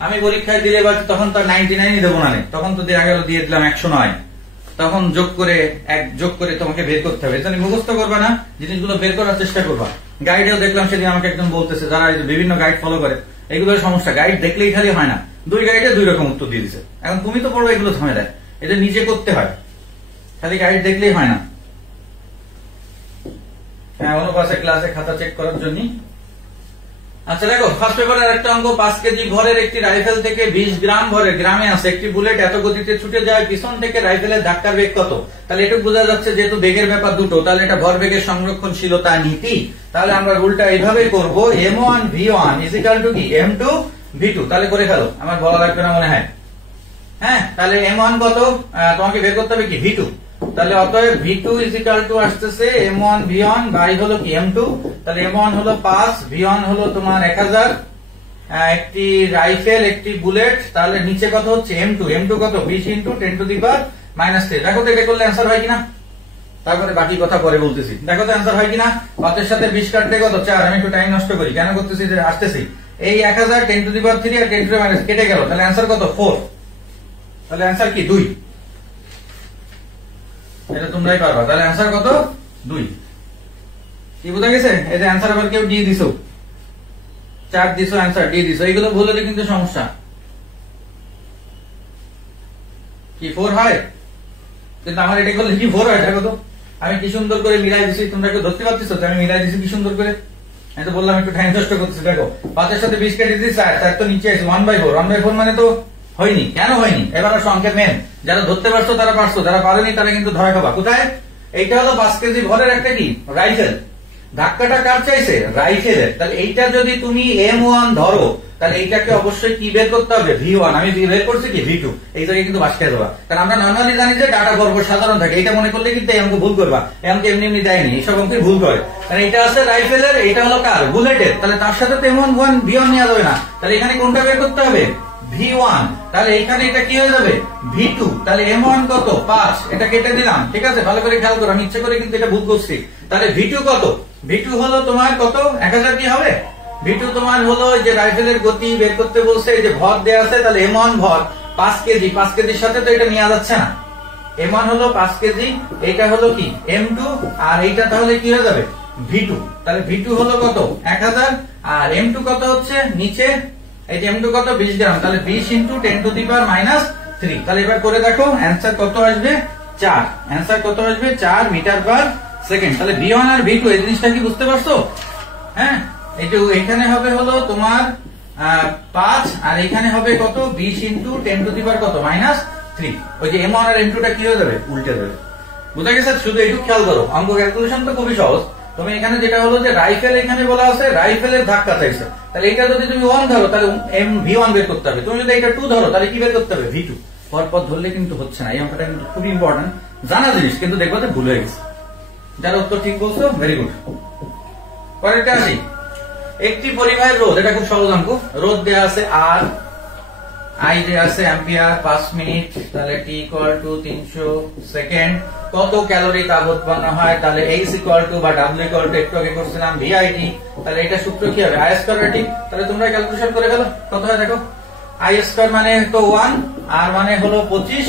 আমি পরীক্ষায় দিলে বা তখন তো 99ই দেবো না, তখন তো দেখা গেল দিয়ে দিলাম 109, তখন যোগ করে তোমাকে বের করতে হবে। এজন্য মুখস্থ করবা না, জিনিসগুলো বের করার চেষ্টা করবা। গাইডেও দেখলাম সেদিন আমাকে একজন বলতেছে, যারা বিভিন্ন গাইড ফলো করে, এগুলোর সমস্যা, গাইড দেখলেই খালি হয় না, 2 গাইডে 2 রকম উত্তর দিয়ে দিচ্ছে। এখন তুমি তো পড়ো এগুলো ঝামেলায়, এটা নিজে করতে হয়, খালি গাইড দেখলেই হয় না। হ্যাঁ, অনুপাসে ক্লাসে খাতা চেক করার জন্য। আচ্ছা দেখো, ফার্স্ট পেপারের একটা অঙ্ক, 5 কেজি ভরের একটি রাইফেল থেকে 20 গ্রাম ভরের গ্রামে আছে একটি বুলেট এত গতিতে ছুটে যায়, পিছন থেকে রাইফেলের ধাক্কার বেগ কত। তাহলে এটুকু বোঝা যাচ্ছে যেহেতু বেগের ব্যাপার দুটো, তাহলে এটা ভরবেগের সংরক্ষণশীলতা নীতি। তাহলে আমরা রুলটা এইভাবে করবো, m1 v1 is equal to কি m2 v2, তাহলে করে ফেলো, আমার বলা লাগবে না মনে হয়। হ্যাঁ, তাহলে m1 কত তোমাকে বের করতে হবে কি v2, তাহলে অতএব v2 ইজ ইকুয়াল টু আসতেছে m1 v1 বাই হলো কি m2, তাহলে m1 হলো 5, v1 হলো তোমার 1000, একটি রাইফেল একটি বুলেট, তাহলে নিচে কত হচ্ছে m2 কত 20 ইনটু 10 টু দি পাওয়ার -3। দেখো তো এটা করলে অ্যান্সার হয় কিনা, তারপরে বাকি কথা পরে বলতেছি। দেখো তো অ্যান্সার হয় কিনা, 5 এর সাথে 20 কাটতে কত 4, আমি একটু টাইম নষ্ট করি, কেন করতেছি যে আসতেছি, এই 1000 10 to the power 3 R 10 to the পাওয়ার কেটে গেল, তাহলে অ্যান্সার কত 4, তাহলে অ্যান্সার কি 2, এটা তোমরাই পারবা। তাহলে অ্যান্সার কত 2, কি বোঝা গেছে? এই যে অ্যান্সার আবার কেউ দিয়ে দিছো, 4 দিছো, অ্যান্সার দিয়ে দিছো, এইগুলো ভুল হলে কিন্তু সমস্যা। কি 4 হয়? কিন্তু আমার এটা করলে কি 4 হয় দেখো তো, আমি কি সুন্দর করে মিলাই দিছি, তোমরা কেউ ধরতে পারতেছো আমি মিলাই দিছি কি সুন্দর করে? আমি তো বললাম একটু টাইম নষ্ট করতেছি। দেখো 5 এর সাথে 20 কেটে দিছি, 4 তো নিচে আছে 1/4, 1/4 মানে তো হয়নি, কেন হয়নি? এবার সংখ্যা মেন, যারা ধরতে পারছো তারা পারছো, যারা পারেনি তারা কিন্তু ধরা খাবা। কোথায়? এইটা হলো 5 কেজি ভরের একটা কি রাইফেল, ধাক্কাটা কার চাইছে? রাইফেলের। তাহলে এইটা যদি তুমি m1 ধরো, তাহলে এইটাকে অবশ্যই কি বের করতে হবে, V1। আমি বের করছি কি V2, এই জায়গায় কিন্তু বাস খেয়ে দেবা। কারণ আমরা নর্মালি জানি যে ডাটা বর্গ সাধারণ থাকে, এটা মনে করলে কিন্তু এই অঙ্ক ভুল করবা। এই অঙ্ক এমনি এমনি দেয়নি, এইসব অঙ্কে ভুল করে। কারণ এটা আছে রাইফেলের, এটা হলো কার, বুলেটের। তাহলে তার সাথে তো M1 V1 নেওয়া যাবে না। তাহলে এখানে কোনটা বের করতে হবে, V1। তাহলে এখানে এটা কি হয়ে যাবে, V2। তাহলে M1 কত, 5, এটা কেটে দিলাম। ঠিক আছে, ভালো করে খেয়াল করো, আমি ইচ্ছে করে কিন্তু এটা ভুল করছি। তাহলে V2 কত, V2 হলো তোমার কত, 1000 কি হবে। V2 তোমার হলো যে রাইফেলের গতি বের করতে বলছে, এই যে ভর দেয়া আছে, তাহলে M1 ভর 5 কেজি, 5 কেজির সাথে তো এটা নেওয়া যাচ্ছে না। M1 হলো 5 কেজি, এইটা হলো কি M2, আর এইটা তাহলে কি হয়ে যাবে V2। তাহলে V2 হলো কত, 1000, আর M2 কত হচ্ছে নিচে, এই যে M2 কত, 20 গ্রাম। তাহলে 20 × 10⁻³ তাহলে এবার করে দেখো অ্যান্সার কত আসবে, 4। অ্যান্সার কত আসবে, 4 মিটার/সেকেন্ড। তাহলে V1 আর V2 এই জিনিসটা কি বুঝতে পারছো? হ্যাঁ, এই যে এখানে হবে হলো তোমার 5, আর এখানে হবে কত, 20 × 10⁻³ ওই যে M1 আর M2 টা কি হয়ে যাবে, উল্টে যাবে। বুঝা গেছে? শুধু এইটুকু খেয়াল করো, অঙ্ক ক্যালকুলেশন তো খুবই সহজ। তুমি এখানে যেটা হলো যে রাইফেল, এখানে বলা আছে রাইফেলের ধাক্কা চাইছে, তাহলে এটা যদি তুমি 1 ধরো তাহলে V1 বের করতে হবে। তুমি যদি এটা 2 ধরো তাহলে কি বের করতে হবে, V2। পরপর ধরলে কিন্তু হচ্ছে না। এই অঙ্কটা কিন্তু খুবই ইম্পর্টেন্ট, জানা জিনিস, কিন্তু দেখবো যে ভুল হয়ে গেছে। যারা উত্তর ঠিক বলছো, ভেরি গুড। পরেরটা আসি, একটি পরিবাহের রোধ, এটা খুব সহজ অঙ্ক। রোধ দেয়া আছে R, I দেয়া আছে অ্যাম্পিয়ার, 5 মিনিট, তাহলে T = 300 সেকেন্ড। কত ক্যালোরি তাপ উৎপন্ন হয়, তাহলে H বা W একটু আগে করছিলাম VIT। তাহলে এটা সূত্র কি হবে, I²RT। তাহলে তোমরা ক্যালকুলেশন করে ফেলো কত হয় দেখো। I² মানে তো 1, R মানে হলো 25,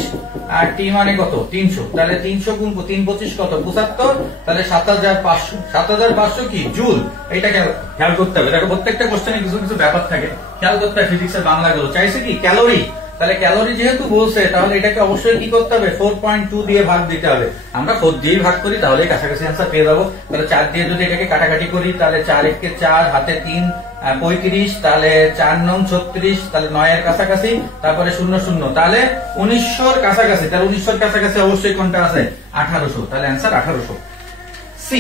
আর T মানে কত, 300। তাহলে 300 × 3 25 কত, 75। তাহলে 7500। 7500 কি জুল, এইটা খেয়াল করতে হবে। দেখো প্রত্যেকটা কোশ্চেনে কিছু কিছু ব্যাপার থাকে, খেয়াল করতে হবে। ফিজিক্সের বাংলা গুলো চাইছে কি ক্যালোরি, তাহলে ক্যালোরি যেহেতু বলছে, তাহলে এটাকে অবশ্যই কি করতে হবে, 4.2 দিয়ে ভাগ দিতে হবে। আমরা 4 দিয়ে ভাগ করি, তাহলে কাছাকাছি অ্যান্সার পেয়ে যাবো। তাহলে 4 দিয়ে যদি এটাকে কাটাকাটি করি, তাহলে 4 × 1 = 4, হাতে 3 35, তাহলে 4 × 9 = 36, তাহলে 9 এর কাছাকাছি, তারপরে 0 0, তাহলে 1900 এর কাছাকাছি। তাহলে 1900 এর কাছাকাছি অবশ্যই কোনটা আছে, 1800। তাহলে অ্যান্সার 1800, সি।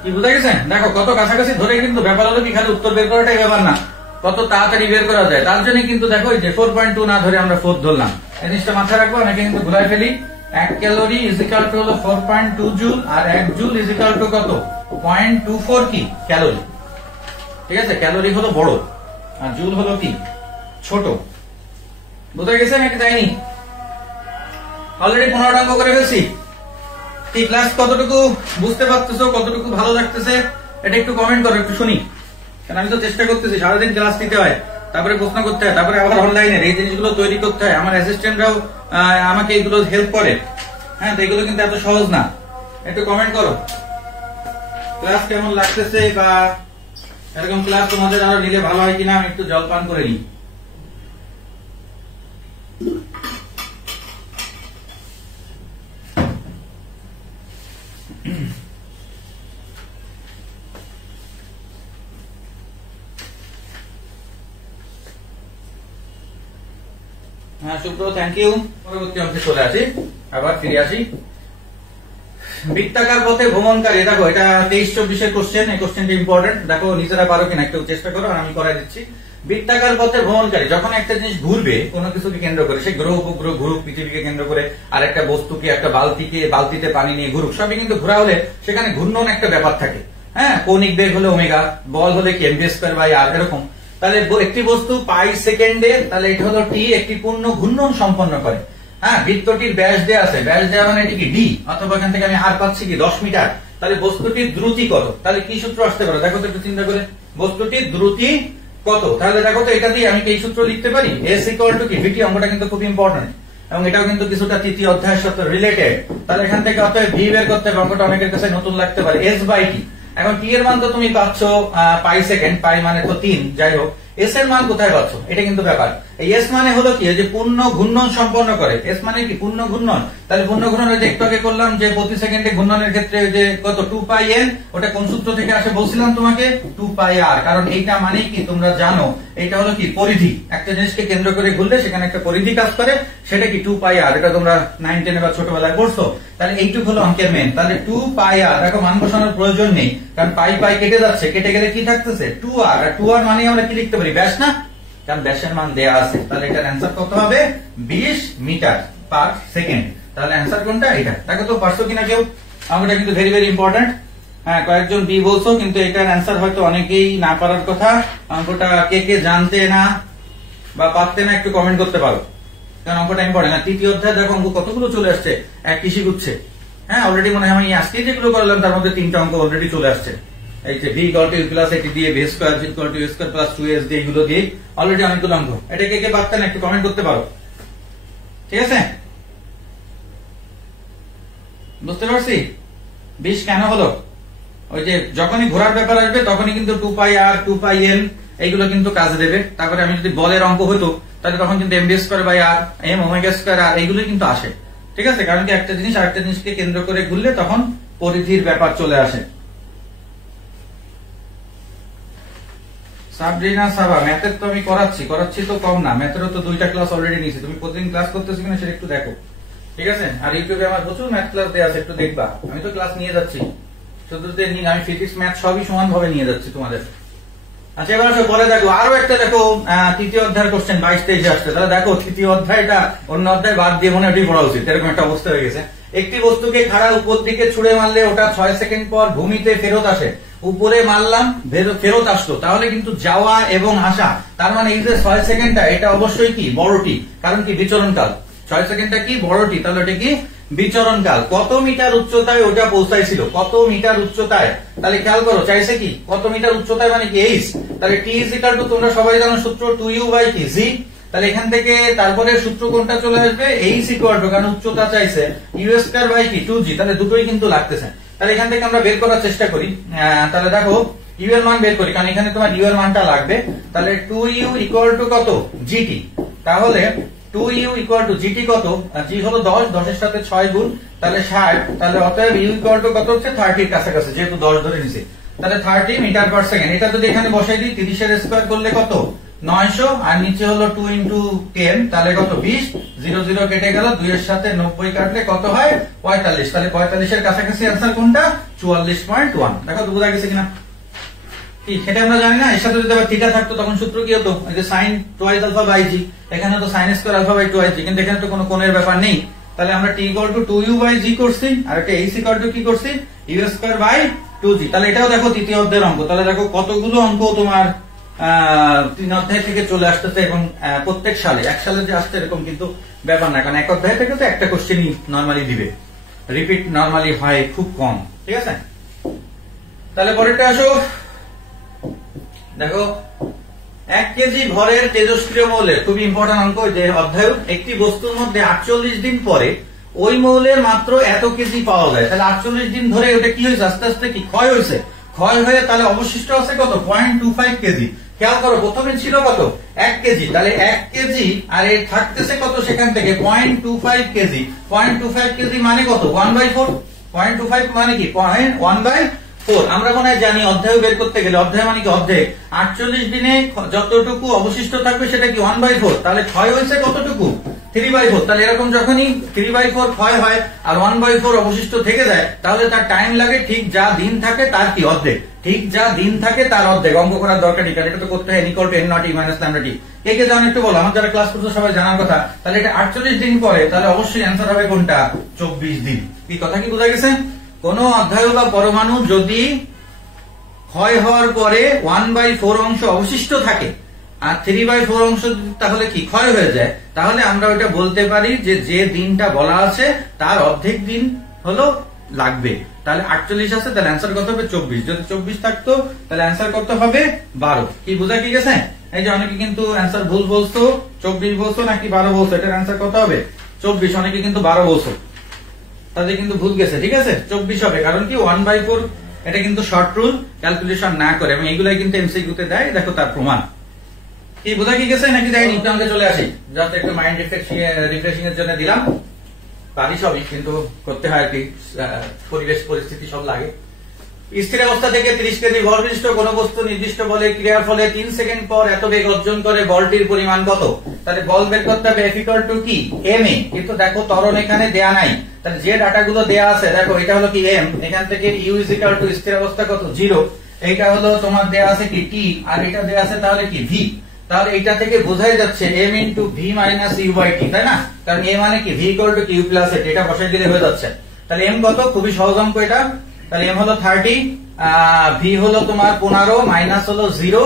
কি বুঝা গেছে? দেখো কত কাছাকাছি ধরে, কিন্তু ব্যাপার হলো কি খালি উত্তর বের করাটাই ব্যাপার না, কত তাড়াতাড়ি বের করা যায়। তার জন্য কিন্তু দেখো এই যে 4.2 না ধরে আমরা 4 ধরলাম। এই জিনিসটা মাথায় রাখবো, অনেকে কিন্তু ভুলাই ফেলি। 1 ক্যালোরি = হলো 4.2 জুল, আর 1 জুল = কত, 0.24 কি ক্যালোরি। ঠিক আছে, ক্যালোরি হলো বড় আর জুল হলো কি ছোট। বুঝা গেছে নাকি যায়নি? অলরেডি 15টা অঙ্ক করে ফেলছি। এই ক্লাস কতটুকু বুঝতে পারতেছো, কতটুকু ভালো লাগতেছে, এটা একটু কমেন্ট করো, একটু শুনি। কারণ আমি তো চেষ্টা করতেছি, সারাদিন ক্লাস নিতে হয়, তারপরে প্রশ্ন করতে হয়, তারপরে আবার অনলাইনের এই জিনিসগুলো তৈরি করতে হয়। আমার অ্যাসিস্ট্যান্টরাও আমাকে এইগুলো হেল্প করে। হ্যাঁ, তো এগুলো কিন্তু এত সহজ না। একটু কমেন্ট করো ক্লাস কেমন লাগতেছে, বা এরকম ক্লাস তোমাদের আরো নিলে ভালো হয় কিনা। আমি একটু জল পান করে নিই। হ্যাঁ সুব্র, থ্যাংক ইউ। পরবর্তী অংশে চলে আসি, আবার ফিরে আসি। বৃত্তাকার পথে ভ্রমণকারী, দেখো এটা 23-24 কোশ্চেন। এই কোশ্চেনটা ইম্পর্টেন্ট। দেখো নিজেরা পারো কিনা একটু চেষ্টা করো, আর আমি করাই দিচ্ছি। বৃত্তাকার পথে ভ্রমণকারী যখন একটা জিনিস ঘুরবে কোনো কিছুকে কেন্দ্র করে, সে গ্রহ উপগ্রহ ঘুরুক, পৃথিবীকে কেন্দ্র করে, আর একটা বস্তুকে, একটা বালতিতে পানি নিয়ে ঘুরুক, সবই কিন্তু ঘোরা হলে সেখানে ঘূর্ণন একটা ব্যাপার থাকে। হ্যাঁ, কৌণিক বেগ হলে ওমেগা, বল হলে কি mv²/r, এরকম। তাহলে একটি বস্তু পাই সেকেন্ডে, তাহলে এটা হলো টি, একটি পূর্ণ ঘূর্ণন সম্পন্ন করে। হ্যাঁ, বৃত্তটির ব্যাস দেয়া আছে, ব্যাস দেওয়া মানে এটি কি ডি, অথবা এখান থেকে আমি আর পাচ্ছি কি 10 মিটার। তাহলে বস্তুটির দ্রুতি কত, তাহলে কি সূত্র আসতে পারে দেখো তো একটু চিন্তা করে। বস্তুটির দ্রুতি কত, তাহলে দেখো তো এটা দিয়ে আমি এই সূত্র লিখতে পারি, এস ইকুয়াল টু কি ভিটি। অঙ্কটা কিন্তু খুব ইম্পর্টেন্ট, এবং এটাও কিন্তু কিছুটা তৃতীয় অধ্যায়ের সাথে রিলেটেড। তাহলে এখান থেকে অতএব ভি বের করতে হবে। অঙ্কটা অনেকের কাছে নতুন লাগতে পারে, এস বাই টি। এখন টি এর মান তো তুমি পাচ্ছ পাই সেকেন্ড, পাই মানে তো 3, যাই হোক এস এর মান কোথায় পাচ্ছ, এটা কিন্তু ব্যাপার। এই এস মানে হলো কি, যে পূর্ণ ঘূর্ণন সম্পন্ন করে। এস মানে কি, পূর্ণ ঘূর্ণন। তাহলে পূর্ণ ঘূর্ণন ওই যে একটু আগে করলাম যে প্রতি সেকেন্ডে ঘূর্ণনের ক্ষেত্রে যে কত 2 পাই এন, ওটা কোন সূত্র থেকে আসে বলছিলাম তোমাকে, 2 পাই আর। কারণ এইটা মানেই কি তোমরা জানো, এটা হলো কি পরিধি। একটা জিনিসকে কেন্দ্র করে ঘুরলে সেখানে একটা পরিধি কাজ করে, সেটা কি 2 পাই আর। এটা তোমরা 9, 10 বা ছোটবেলায় পড়ছো। তাহলে এইটুকু হলো অঙ্কের মেন। তাহলে 2 পাই আর, দেখো মান বসানোর প্রয়োজন নেই, কারণ পাই পাই কেটে যাচ্ছে, কেটে গেলে কি থাকতেছে 2 আর। আর 2 আর মানে আমরা কি লিখতে পারি, ব্যাস না, কারণ ব্যাসের মান দেয়া আছে। তাহলে এটার অ্যান্সার কত হবে, 20 মিটার পার সেকেন্ড। তাহলে অ্যান্সার কোনটা, এটা। দেখো তো পারছো কিনা কেউ, অঙ্কটা কিন্তু ভেরি ভেরি ইম্পর্টেন্ট। হ্যাঁ, কয়েকজন বি বলছো, কিন্তু এটার অ্যান্সার হয়তো অনেকেই না পারার কথা। অঙ্কটা কে কে জানতে না বা পারতে না একটু কমেন্ট করতে পারো, কারণ অঙ্কটা ইম্পর্টেন্ট। না, তৃতীয় অধ্যায় দেখো অঙ্ক কতগুলো চলে আসছে এক কৃষি গুচ্ছে। হ্যাঁ, অলরেডি মনে হয় আমি আজকে যেগুলো করলাম তার মধ্যে 3টা অঙ্ক অলরেডি চলে আসছে। এই যে V equal to U plus A T দিয়ে, V square equal to U square plus 2s দিয়ে, এগুলো দিয়ে অলরেডি অনেকগুলো অঙ্ক। এটা কে কে পারতেন একটু কমেন্ট করতে পারো, ঠিক আছে? বুঝতে পারছি 20 কেন হলো, ওই যে যখনই ঘোরার ব্যাপার আসবে তখনই কিন্তু 2 পাই আর 2 পাই এন এইগুলো কিন্তু কাজ দেবে। তারপরে আমি যদি বলের অঙ্ক হতো তাহলে তখন কিন্তু m v square by r, m omega square r, এইগুলোই কিন্তু আসে, ঠিক আছে? কারণ কি একটা জিনিস আরেকটা জিনিসকে কেন্দ্র করে ঘুরলে তখন পরিধির ব্যাপার চলে আসে। সাবরিনা সাবা, ম্যাথের তো আমি করাচ্ছি তো কম না, ম্যাথেরও তো 2টা ক্লাস অলরেডি নিয়েছি। তুমি প্রতিদিন ক্লাস করতেছি কিনা সেটা একটু দেখো, ঠিক আছে? আর ইউটিউবে আমার প্রচুর ম্যাথ ক্লাস দেওয়া আছে, একটু দেখবা। আমি তো ক্লাস নিয়ে যাচ্ছি, শুধু আমি ফিজিক্স ম্যাথ সবই সমান ভাবে নিয়ে যাচ্ছি তোমাদের। আচ্ছা, এবার আসো বলে দেখো, আরো একটা দেখো তৃতীয় অধ্যায়ের কোশ্চেন 22-23 আসছে। তাহলে দেখো তৃতীয় অধ্যায়টা অন্য অধ্যায় বাদ দিয়ে মনে হয় পড়া উচিত, এরকম একটা অবস্থা হয়ে গেছে। একটি বস্তুকে খাড়া উপর দিকে ছুড়ে মারলে ওটা 6 সেকেন্ড পর ভূমিতে ফেরত আসে। উপরে মারলাম, ফেরত আসলো, তাহলে কিন্তু যাওয়া এবং আসা, তার মানে এই যে 6 সেকেন্ডটা এটা অবশ্যই কি বড়টি, কারণ কি বিচরণকাল। 6 সেকেন্ডটা কি বড়টি, তাহলে এটা কি বিচরণকাল। কত মিটার উচ্চতায় ওটা পৌঁছাইছিল, কত মিটার উচ্চতায়। তাহলে খেয়াল করো, চাইছে কি কত মিটার উচ্চতায় মানে কি এইচ। তাহলে টি ইজ ইকুয়াল টু, তোমরা সবাই জানো সূত্র 2u বাই কি জি। তাহলে এখান থেকে তারপরে সূত্র কোনটা চলে আসবে, এইচ ইকুয়াল টু, কারণ উচ্চতা চাইছে, ইউ স্কয়ার বাই কি 2g। তাহলে দুটোই কিন্তু লাগতেছে। তাহলে এখান থেকে আমরা বের করার চেষ্টা করি। তাহলে দেখো ইউ এর মান বের করি, কারণ এখানে তোমার ইউ এর মানটা লাগবে। তাহলে 2u ইকুয়াল টু কত, জিটি। তাহলে 2u ইকুয়াল টু জিটি কত, জি হলো 10, 10 এর সাথে 6 গুণ, তাহলে 60। তাহলে অতএব ইউ ইকুয়াল টু কত হচ্ছে 30 এর কাছাকাছি, যেহেতু 10 ধরে নিছি। তাহলে 30 মিটার পার সেকেন্ড। এটা যদি এখানে বসাই দিই, 30 এর স্কয়ার করলে কত 900, আর নিচে হলো 2 ইন্টু 10, তাহলে কত 20, 0 0 কেটে গেল, 2 এর সাথে 90 কাটলে কত হয় 45। তাহলে 45 এর কাছাকাছি आंसर কোনটা, 44.1। দেখো তো বোঝা গেছে কিনা, কি সেটা আমরা জানি না। এর সাথে যদি আবার থিটা থাকতো তখন সূত্র কি হতো, এই যে sin টুয়াইস আলফা বাই জি, এখানে তো sin square alpha by 2i, কিন্তু এখানে তো কোনো কোণের ব্যাপার নেই। তাহলে আমরা t equal to 2u by g করছি, আর একটা h ইকুয়াল টু কি করছি, u স্কয়ার বাই 2g। তাহলে এটাও দেখো তৃতীয় অধ্যায়ের অঙ্ক। তাহলে দেখো কতগুলো অঙ্ক তোমার 3 অধ্যায় থেকে চলে আসতেছে, এবং প্রত্যেক সালে, এক সালে যে আসছে এরকম কিন্তু ব্যাপার না, কারণ এক অধ্যায় থেকে তো একটা কোশ্চেনই নরমালি দিবে, রিপিট নরমালি হয় খুব কম, ঠিক আছে? তাহলে পরেরটা আসো, দেখো 1 কেজি ভরের তেজস্ক্রিয় মৌলের, খুবই ইম্পর্টেন্ট অঙ্ক যে অধ্যায়, একটি বস্তুর মধ্যে 48 দিন পরে ওই মৌলের মাত্র এত কেজি পাওয়া যায়। তাহলে 48 দিন ধরে ওটা কি হয়েছে, আস্তে আস্তে কি ক্ষয় হয়েছে, ক্ষয় হয়ে তাহলে অবশিষ্ট আছে কত 0.25 কেজি। খেয়াল করো, প্রথমে ছিল কত 1 কেজি, তাহলে 1 কেজি আর এর থাকতেছে কত সেখান থেকে 0.25 কেজি। 0.25 কেজি মানে কত 1/4, 0.25 মানে কি 1/4। আমরা মনে হয় জানি অধ্যায় বের করতে গেলে, অধ্যায় মানে কি অর্ধেক, 48 দিনে যতটুকু অবশিষ্ট থাকবে সেটা কি 1/4। তাহলে ক্ষয় হয়েছে কতটুকু 3/4। তাহলে এরকম যখনই 3/4 ক্ষয় হয় আর 1/4 অবশিষ্ট থেকে যায়, তাহলে তার টাইম লাগে ঠিক যা দিন থাকে তার কি অর্ধেক, ঠিক যা দিন থাকে তার অর্ধেক। অঙ্ক করার দরকার নেই, কারণ এটা তো করতে হয় n = n not e minus lambda t। কে কে জানো একটু বলো, আমার যারা ক্লাস করছে সবাই জানার কথা। তাহলে এটা 48 দিন পরে, তাহলে অবশ্যই অ্যান্সার হবে কোনটা 24 দিন। কি কথা কি বোঝা গেছে? কোন অধ্যায় বা পরমাণু যদি ক্ষয় হওয়ার পরে 1/4 অংশ অবশিষ্ট থাকে আর 3/4 অংশ তাহলে কি ক্ষয় হয়ে যায়, তাহলে আমরা ওটা বলতে পারি যে যে দিনটা বলা আছে তার অর্ধেক দিন হলো লাগবে। তাহলে 48 আছে, তাহলে অ্যান্সার কত হবে 24। যদি 24 থাকতো তাহলে অ্যান্সার কত হবে 12। কি বোঝা কি গেছে? এই যে অনেকে কিন্তু অ্যান্সার ভুল বলছো, 24 বলছো নাকি 12 বলছো, এটার অ্যান্সার কত হবে 24। অনেকে কিন্তু 12 বলছো, তাদের কিন্তু ভুল গেছে, ঠিক আছে 24 হবে। কারণ কি 1/4 এটা কিন্তু শর্ট রুল, ক্যালকুলেশন না করে, এবং এইগুলাই কিন্তু এমসিকিউ তে দেয়, দেখো তার প্রমাণ। কি বোঝা কি গেছে নাকি যাই নিউটনকে চলে আসি, জাস্ট একটু মাইন্ড রিফ্রেশিং এর জন্য দিলাম। পারি সবই, কিন্তু করতে হয় আর কি, পরিবেশ পরিস্থিতি সব লাগে। স্থির অবস্থা থেকে 30 কেজি ভর বিশিষ্ট কোন বস্তু নির্দিষ্ট বলে ক্রিয়ার ফলে 3 সেকেন্ড পর এত বেগ অর্জন করে, বলটির পরিমাণ কত? তাহলে বল বের করতে হবে F = কি m এ, কিন্তু দেখো ত্বরণ এখানে দেয়া নাই। তাহলে যে ডাটাগুলো দেয়া আছে দেখো, এটা হলো কি m, এখান থেকে u = স্থির অবস্থা কত 0, এইটা হলো তোমার দেয়া আছে কি t, আর এটা দেয়া আছে তাহলে কি v। তাহলে এইটা থেকে বোঝাই যাচ্ছে m × v - u/t, তাই না? কারণ a মানে কি v = q + h, এটা বসাই দিলে হয়ে যাচ্ছে। তাহলে m কত? খুবই সহজ অঙ্ক এটা। তাহলে m হলো 30, v হলো তোমার 15, মাইনাস হলো 0,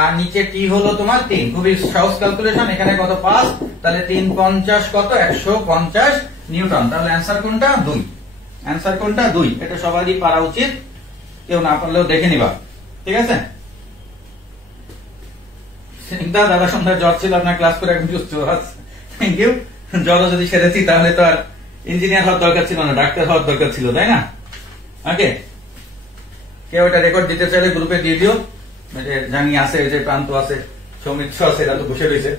আর নিচে t হলো তোমার 3। খুবই সহজ ক্যালকুলেশন। এখানে কত 5, তাহলে 3 50 কত 150 নিউটন। তাহলে অ্যান্সার কোনটা? 2। অ্যান্সার কোনটা? 2। এটা সবারই পারা উচিত, কেউ না পারলেও দেখে নিবা, ঠিক আছে? দাদা সন্ধ্যায় জ্বর ছিল, আপনার ক্লাস করে এখন সুস্থ আছে, থ্যাংক ইউ। জ্বর যদি সেরেছি তাহলে তো আর ইঞ্জিনিয়ার হওয়ার দরকার ছিল না, ডাক্তার হওয়ার দরকার ছিল, তাই না? ওকে, কেউ এটা রেকর্ড দিতে চাইলে গ্রুপে দিয়ে দিও। জানি আছে, যে প্রান্ত আছে, সৌমিত্র আছে, এরা তো বসে রয়েছে।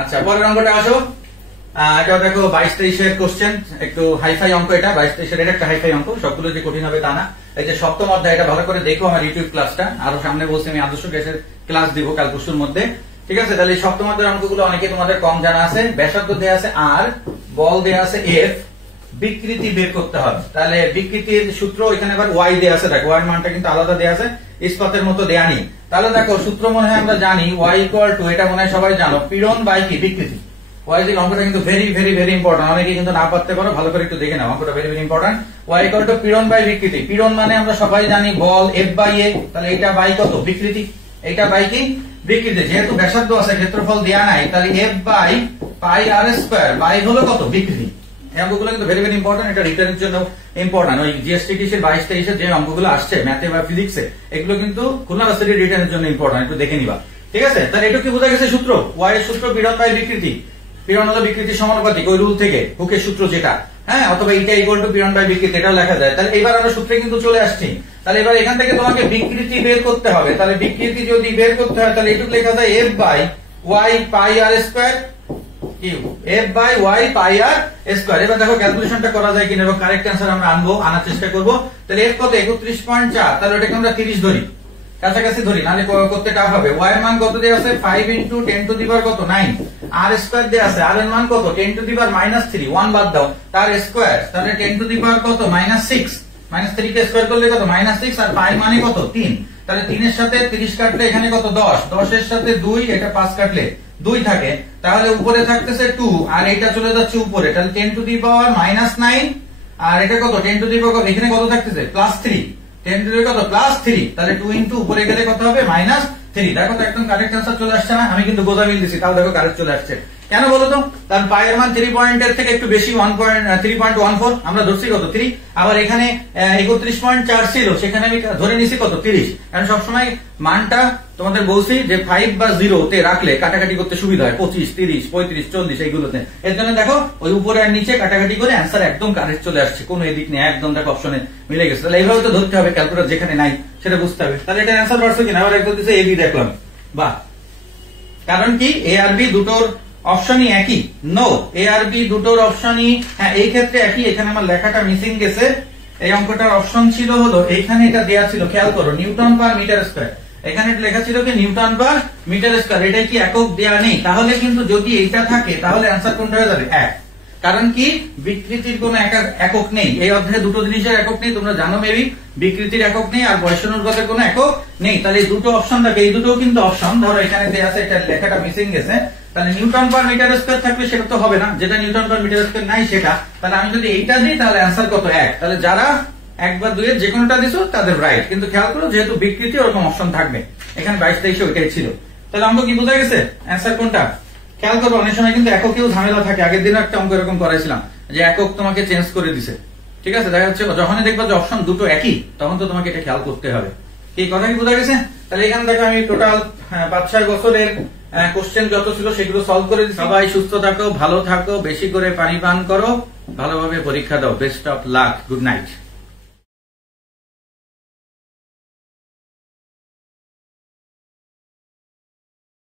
আচ্ছা, পরের অঙ্কটা আসো। এটা দেখো 22-23 কোশ্চেন, একটু হাইফাই অঙ্ক এটা। 22-23 এটা একটা হাইফাই অঙ্ক, সবগুলো যে কঠিন হবে তা না। এই যে সপ্তম অধ্যায়, এটা ভালো করে দেখো আমার ইউটিউব ক্লাসটা। আরো সামনে বলছি আমি আদর্শ গ্যাসের ক্লাস দিব কাল পরশুর মধ্যে, ঠিক আছে? তাহলে এই সপ্তম অধ্যায়ের অঙ্কগুলো অনেকে তোমাদের কম জানা আছে। ব্যাসার্ধ দেয়া আছে আর, বল দেয়া আছে F, বিকৃতি বের করতে হবে। তাহলে বিকৃতির সূত্র এখানে আবার y দেয়া আছে, দেখো y এর মানটা কিন্তু আলাদা দেয়া আছে, ইস্পাতের মতো দেয়া নেই। তাহলে দেখো সূত্র মনে হয় আমরা জানি, y = এটা মনে হয় সবাই জানো, পীড়ন বাই কি বিকৃতি। y যে অঙ্কটা কিন্তু ভেরি ভেরি ভেরি ইম্পর্টেন্ট, অনেকে কিন্তু না পারতে পারো, ভালো করে একটু দেখে নাও, অঙ্কটা ভেরি ভেরি ইম্পর্টেন্ট। y = পীড়ন বাই বিকৃতি। পীড়ন মানে আমরা সবাই জানি বল F/a, তাহলে এটা বাই কত বিকৃতি, এটা বাই কি বিকৃতি। যেহেতু ব্যাসার্ধ আছে, ক্ষেত্রফল দেয়া নাই, তাহলে F/πr² বাই হলো কত বিকৃতি। এই অঙ্কগুলো কিন্তু ভেরি ভেরি ইম্পর্টেন্ট, এটা রিটার্নের জন্য ইম্পর্টেন্ট। ওই জিএসটি 22-23 যে অঙ্কগুলো আসছে ম্যাথে বা ফিজিক্সে, এগুলো কিন্তু খুলনা ভার্সিটির রিটার্নের জন্য ইম্পর্টেন্ট, একটু দেখে নিবা, ঠিক আছে? তাহলে এটা কি বোঝা গেছে সূত্র? y এর সূত্র পীড়ন বাই বিকৃতি। পীড়ন হলো বিকৃতির সমানুপাতিক, ওই রুল থেকে, হুকের সূত্র যেটা, হ্যাঁ, অথবা এটা = পীড়ন বাই বিকৃতি, এটাও লেখা যায়। তাহলে এবার আমরা সূত্রে কিন্তু চলে আসছি। তাহলে এবার এখান থেকে তোমাকে বিকৃতি বের করতে হবে। তাহলে বিকৃতি যদি বের করতে হয়, তাহলে এটুকু লেখা যায় F/y πr², F/y πr²। এবার দেখো ক্যালকুলেশনটা করা যায় কিনা এবং কারেক্ট অ্যান্সার আমরা আনার চেষ্টা করব। তাহলে F কত 31.4, তাহলে ওটাকে আমরা 30 ধরি, কাছাকাছি ধরি, নাহলে করতে টাফ হবে। y এর মান কত দেয়া আছে? 5 × 10⁻⁹ কত 9, r² দেয়া আছে, r এর মান কত 10⁻³ 1 বাদ দাও, তার স্কয়ার, তাহলে 10⁻³ কত -6, -3 কে স্কয়ার করলে কত -6, আর পাই মানে কত 3। তাহলে 3 এর সাথে 30 কাটলে এখানে কত 10, 10 এর সাথে 2, এটা 5 কাটলে 2 থাকে, তাহলে উপরে থাকতেছে 2, আর এটা চলে যাচ্ছে উপরে, তাহলে 10⁻⁹ আর এটা কত 10⁻, এখানে কত থাকতেছে +3, 10⁻³ কত +3, তাহলে 2 * উপরে গেলে কত হবে -3। দেখো তো একদম কারেক্ট অ্যান্সার চলে আসছে না? আমি কিন্তু গোজা মিল দিছি, তাও দেখো কারেক্ট চলে আসছে। কেন বলো তো? কারণ পাই এর মান 3 পয়েন্টের থেকে একটু বেশি, 3.14 আমরা ধরছি কত 3, আবার এখানে 31.4 ছিল, সেখানে আমি ধরে নিছি কত 30। কারণ সবসময় মানটা তোমাদের বলছি যে 5 বা 0 তে রাখলে কাটাকাটি করতে সুবিধা হয়, 25, 30, 35, 40 এইগুলোতে। এর জন্য দেখো ওই উপরে আর নিচে কাটাকাটি করে অ্যান্সার একদম কারেক্ট চলে আসছে, কোনো এদিক নেই, একদম দেখো অপশনে মিলে গেছে। তাহলে এইভাবে তো ধরতে হবে, ক্যালকুলেটর যেখানে নাই সেটা বুঝতে হবে। তাহলে এটা অ্যান্সার পারছো কিনা? আবার একদম দিছে এবি দেখলাম, বাহ। কারণ কি এ আর বি দুটোর অপশনই একই? নো, এ আর বি দুটোর অপশনই, হ্যাঁ এই ক্ষেত্রে একই। এখানে আমার লেখাটা মিসিং গেছে, এই অঙ্কটার অপশন ছিল হলো এইখানে, এটা দেয়া ছিল, খেয়াল করো, নিউটন/মিটার²। এখানে লেখা ছিল কি নিউটন/মিটার², এটাই কি একক দেয়া নেই? তাহলে কিন্তু যদি এইটা থাকে তাহলে অ্যান্সার কোনটা হয়ে যাবে? 1। কারণ কি বিকৃতির কোন একক নেই, এই অধ্যায়ে দুটো জিনিসের একক নেই, তোমরা জানো মেবি, বিকৃতির একক নেই আর বৈষম্যের কোনো একক নেই। তাহলে এই দুটো অপশন থাকে, এই দুটো কিন্তু অপশন। ধরো এখানে দেয়া আছে, এটা লেখাটা মিসিং গেছে, তাহলে নিউটন/মিটার² থাকলে সেটা তো হবে না, যেটা নিউটন/মিটার² নাই সেটা। তাহলে আমি যদি এইটা দিই তাহলে অ্যান্সার কত? 1। তাহলে যারা 1 বা 2 এর যে কোনোটা দিছো তাদের রাইট, কিন্তু খেয়াল করো যেহেতু বিকৃতি ওরকম অপশন থাকবে, এখানে 22-23 ওইটাই ছিল। তাহলে অঙ্ক কি বোঝা গেছে? অ্যান্সার কোনটা? খেয়াল করবো, অনেক সময় কিন্তু এককেও ঝামেলা থাকে। আগের দিনও একটা অঙ্ক এরকম করাইছিলাম যে একক তোমাকে চেঞ্জ করে দিছে, ঠিক আছে? দেখা যাচ্ছে যখনই দেখবা যে অপশন দুটো একই, তখন তো তোমাকে এটা খেয়াল করতে হবে। কি কথা কি বোঝা গেছে? তাহলে এখানে দেখো আমি টোটাল 5-6 বছরের কোশ্চেন যত ছিল সেগুলো সলভ করে দিচ্ছি। সবাই সুস্থ থাকো, ভালো থাকো, বেশি করে পানি পান করো, ভালোভাবে পরীক্ষা দাও। Best of luck, good night.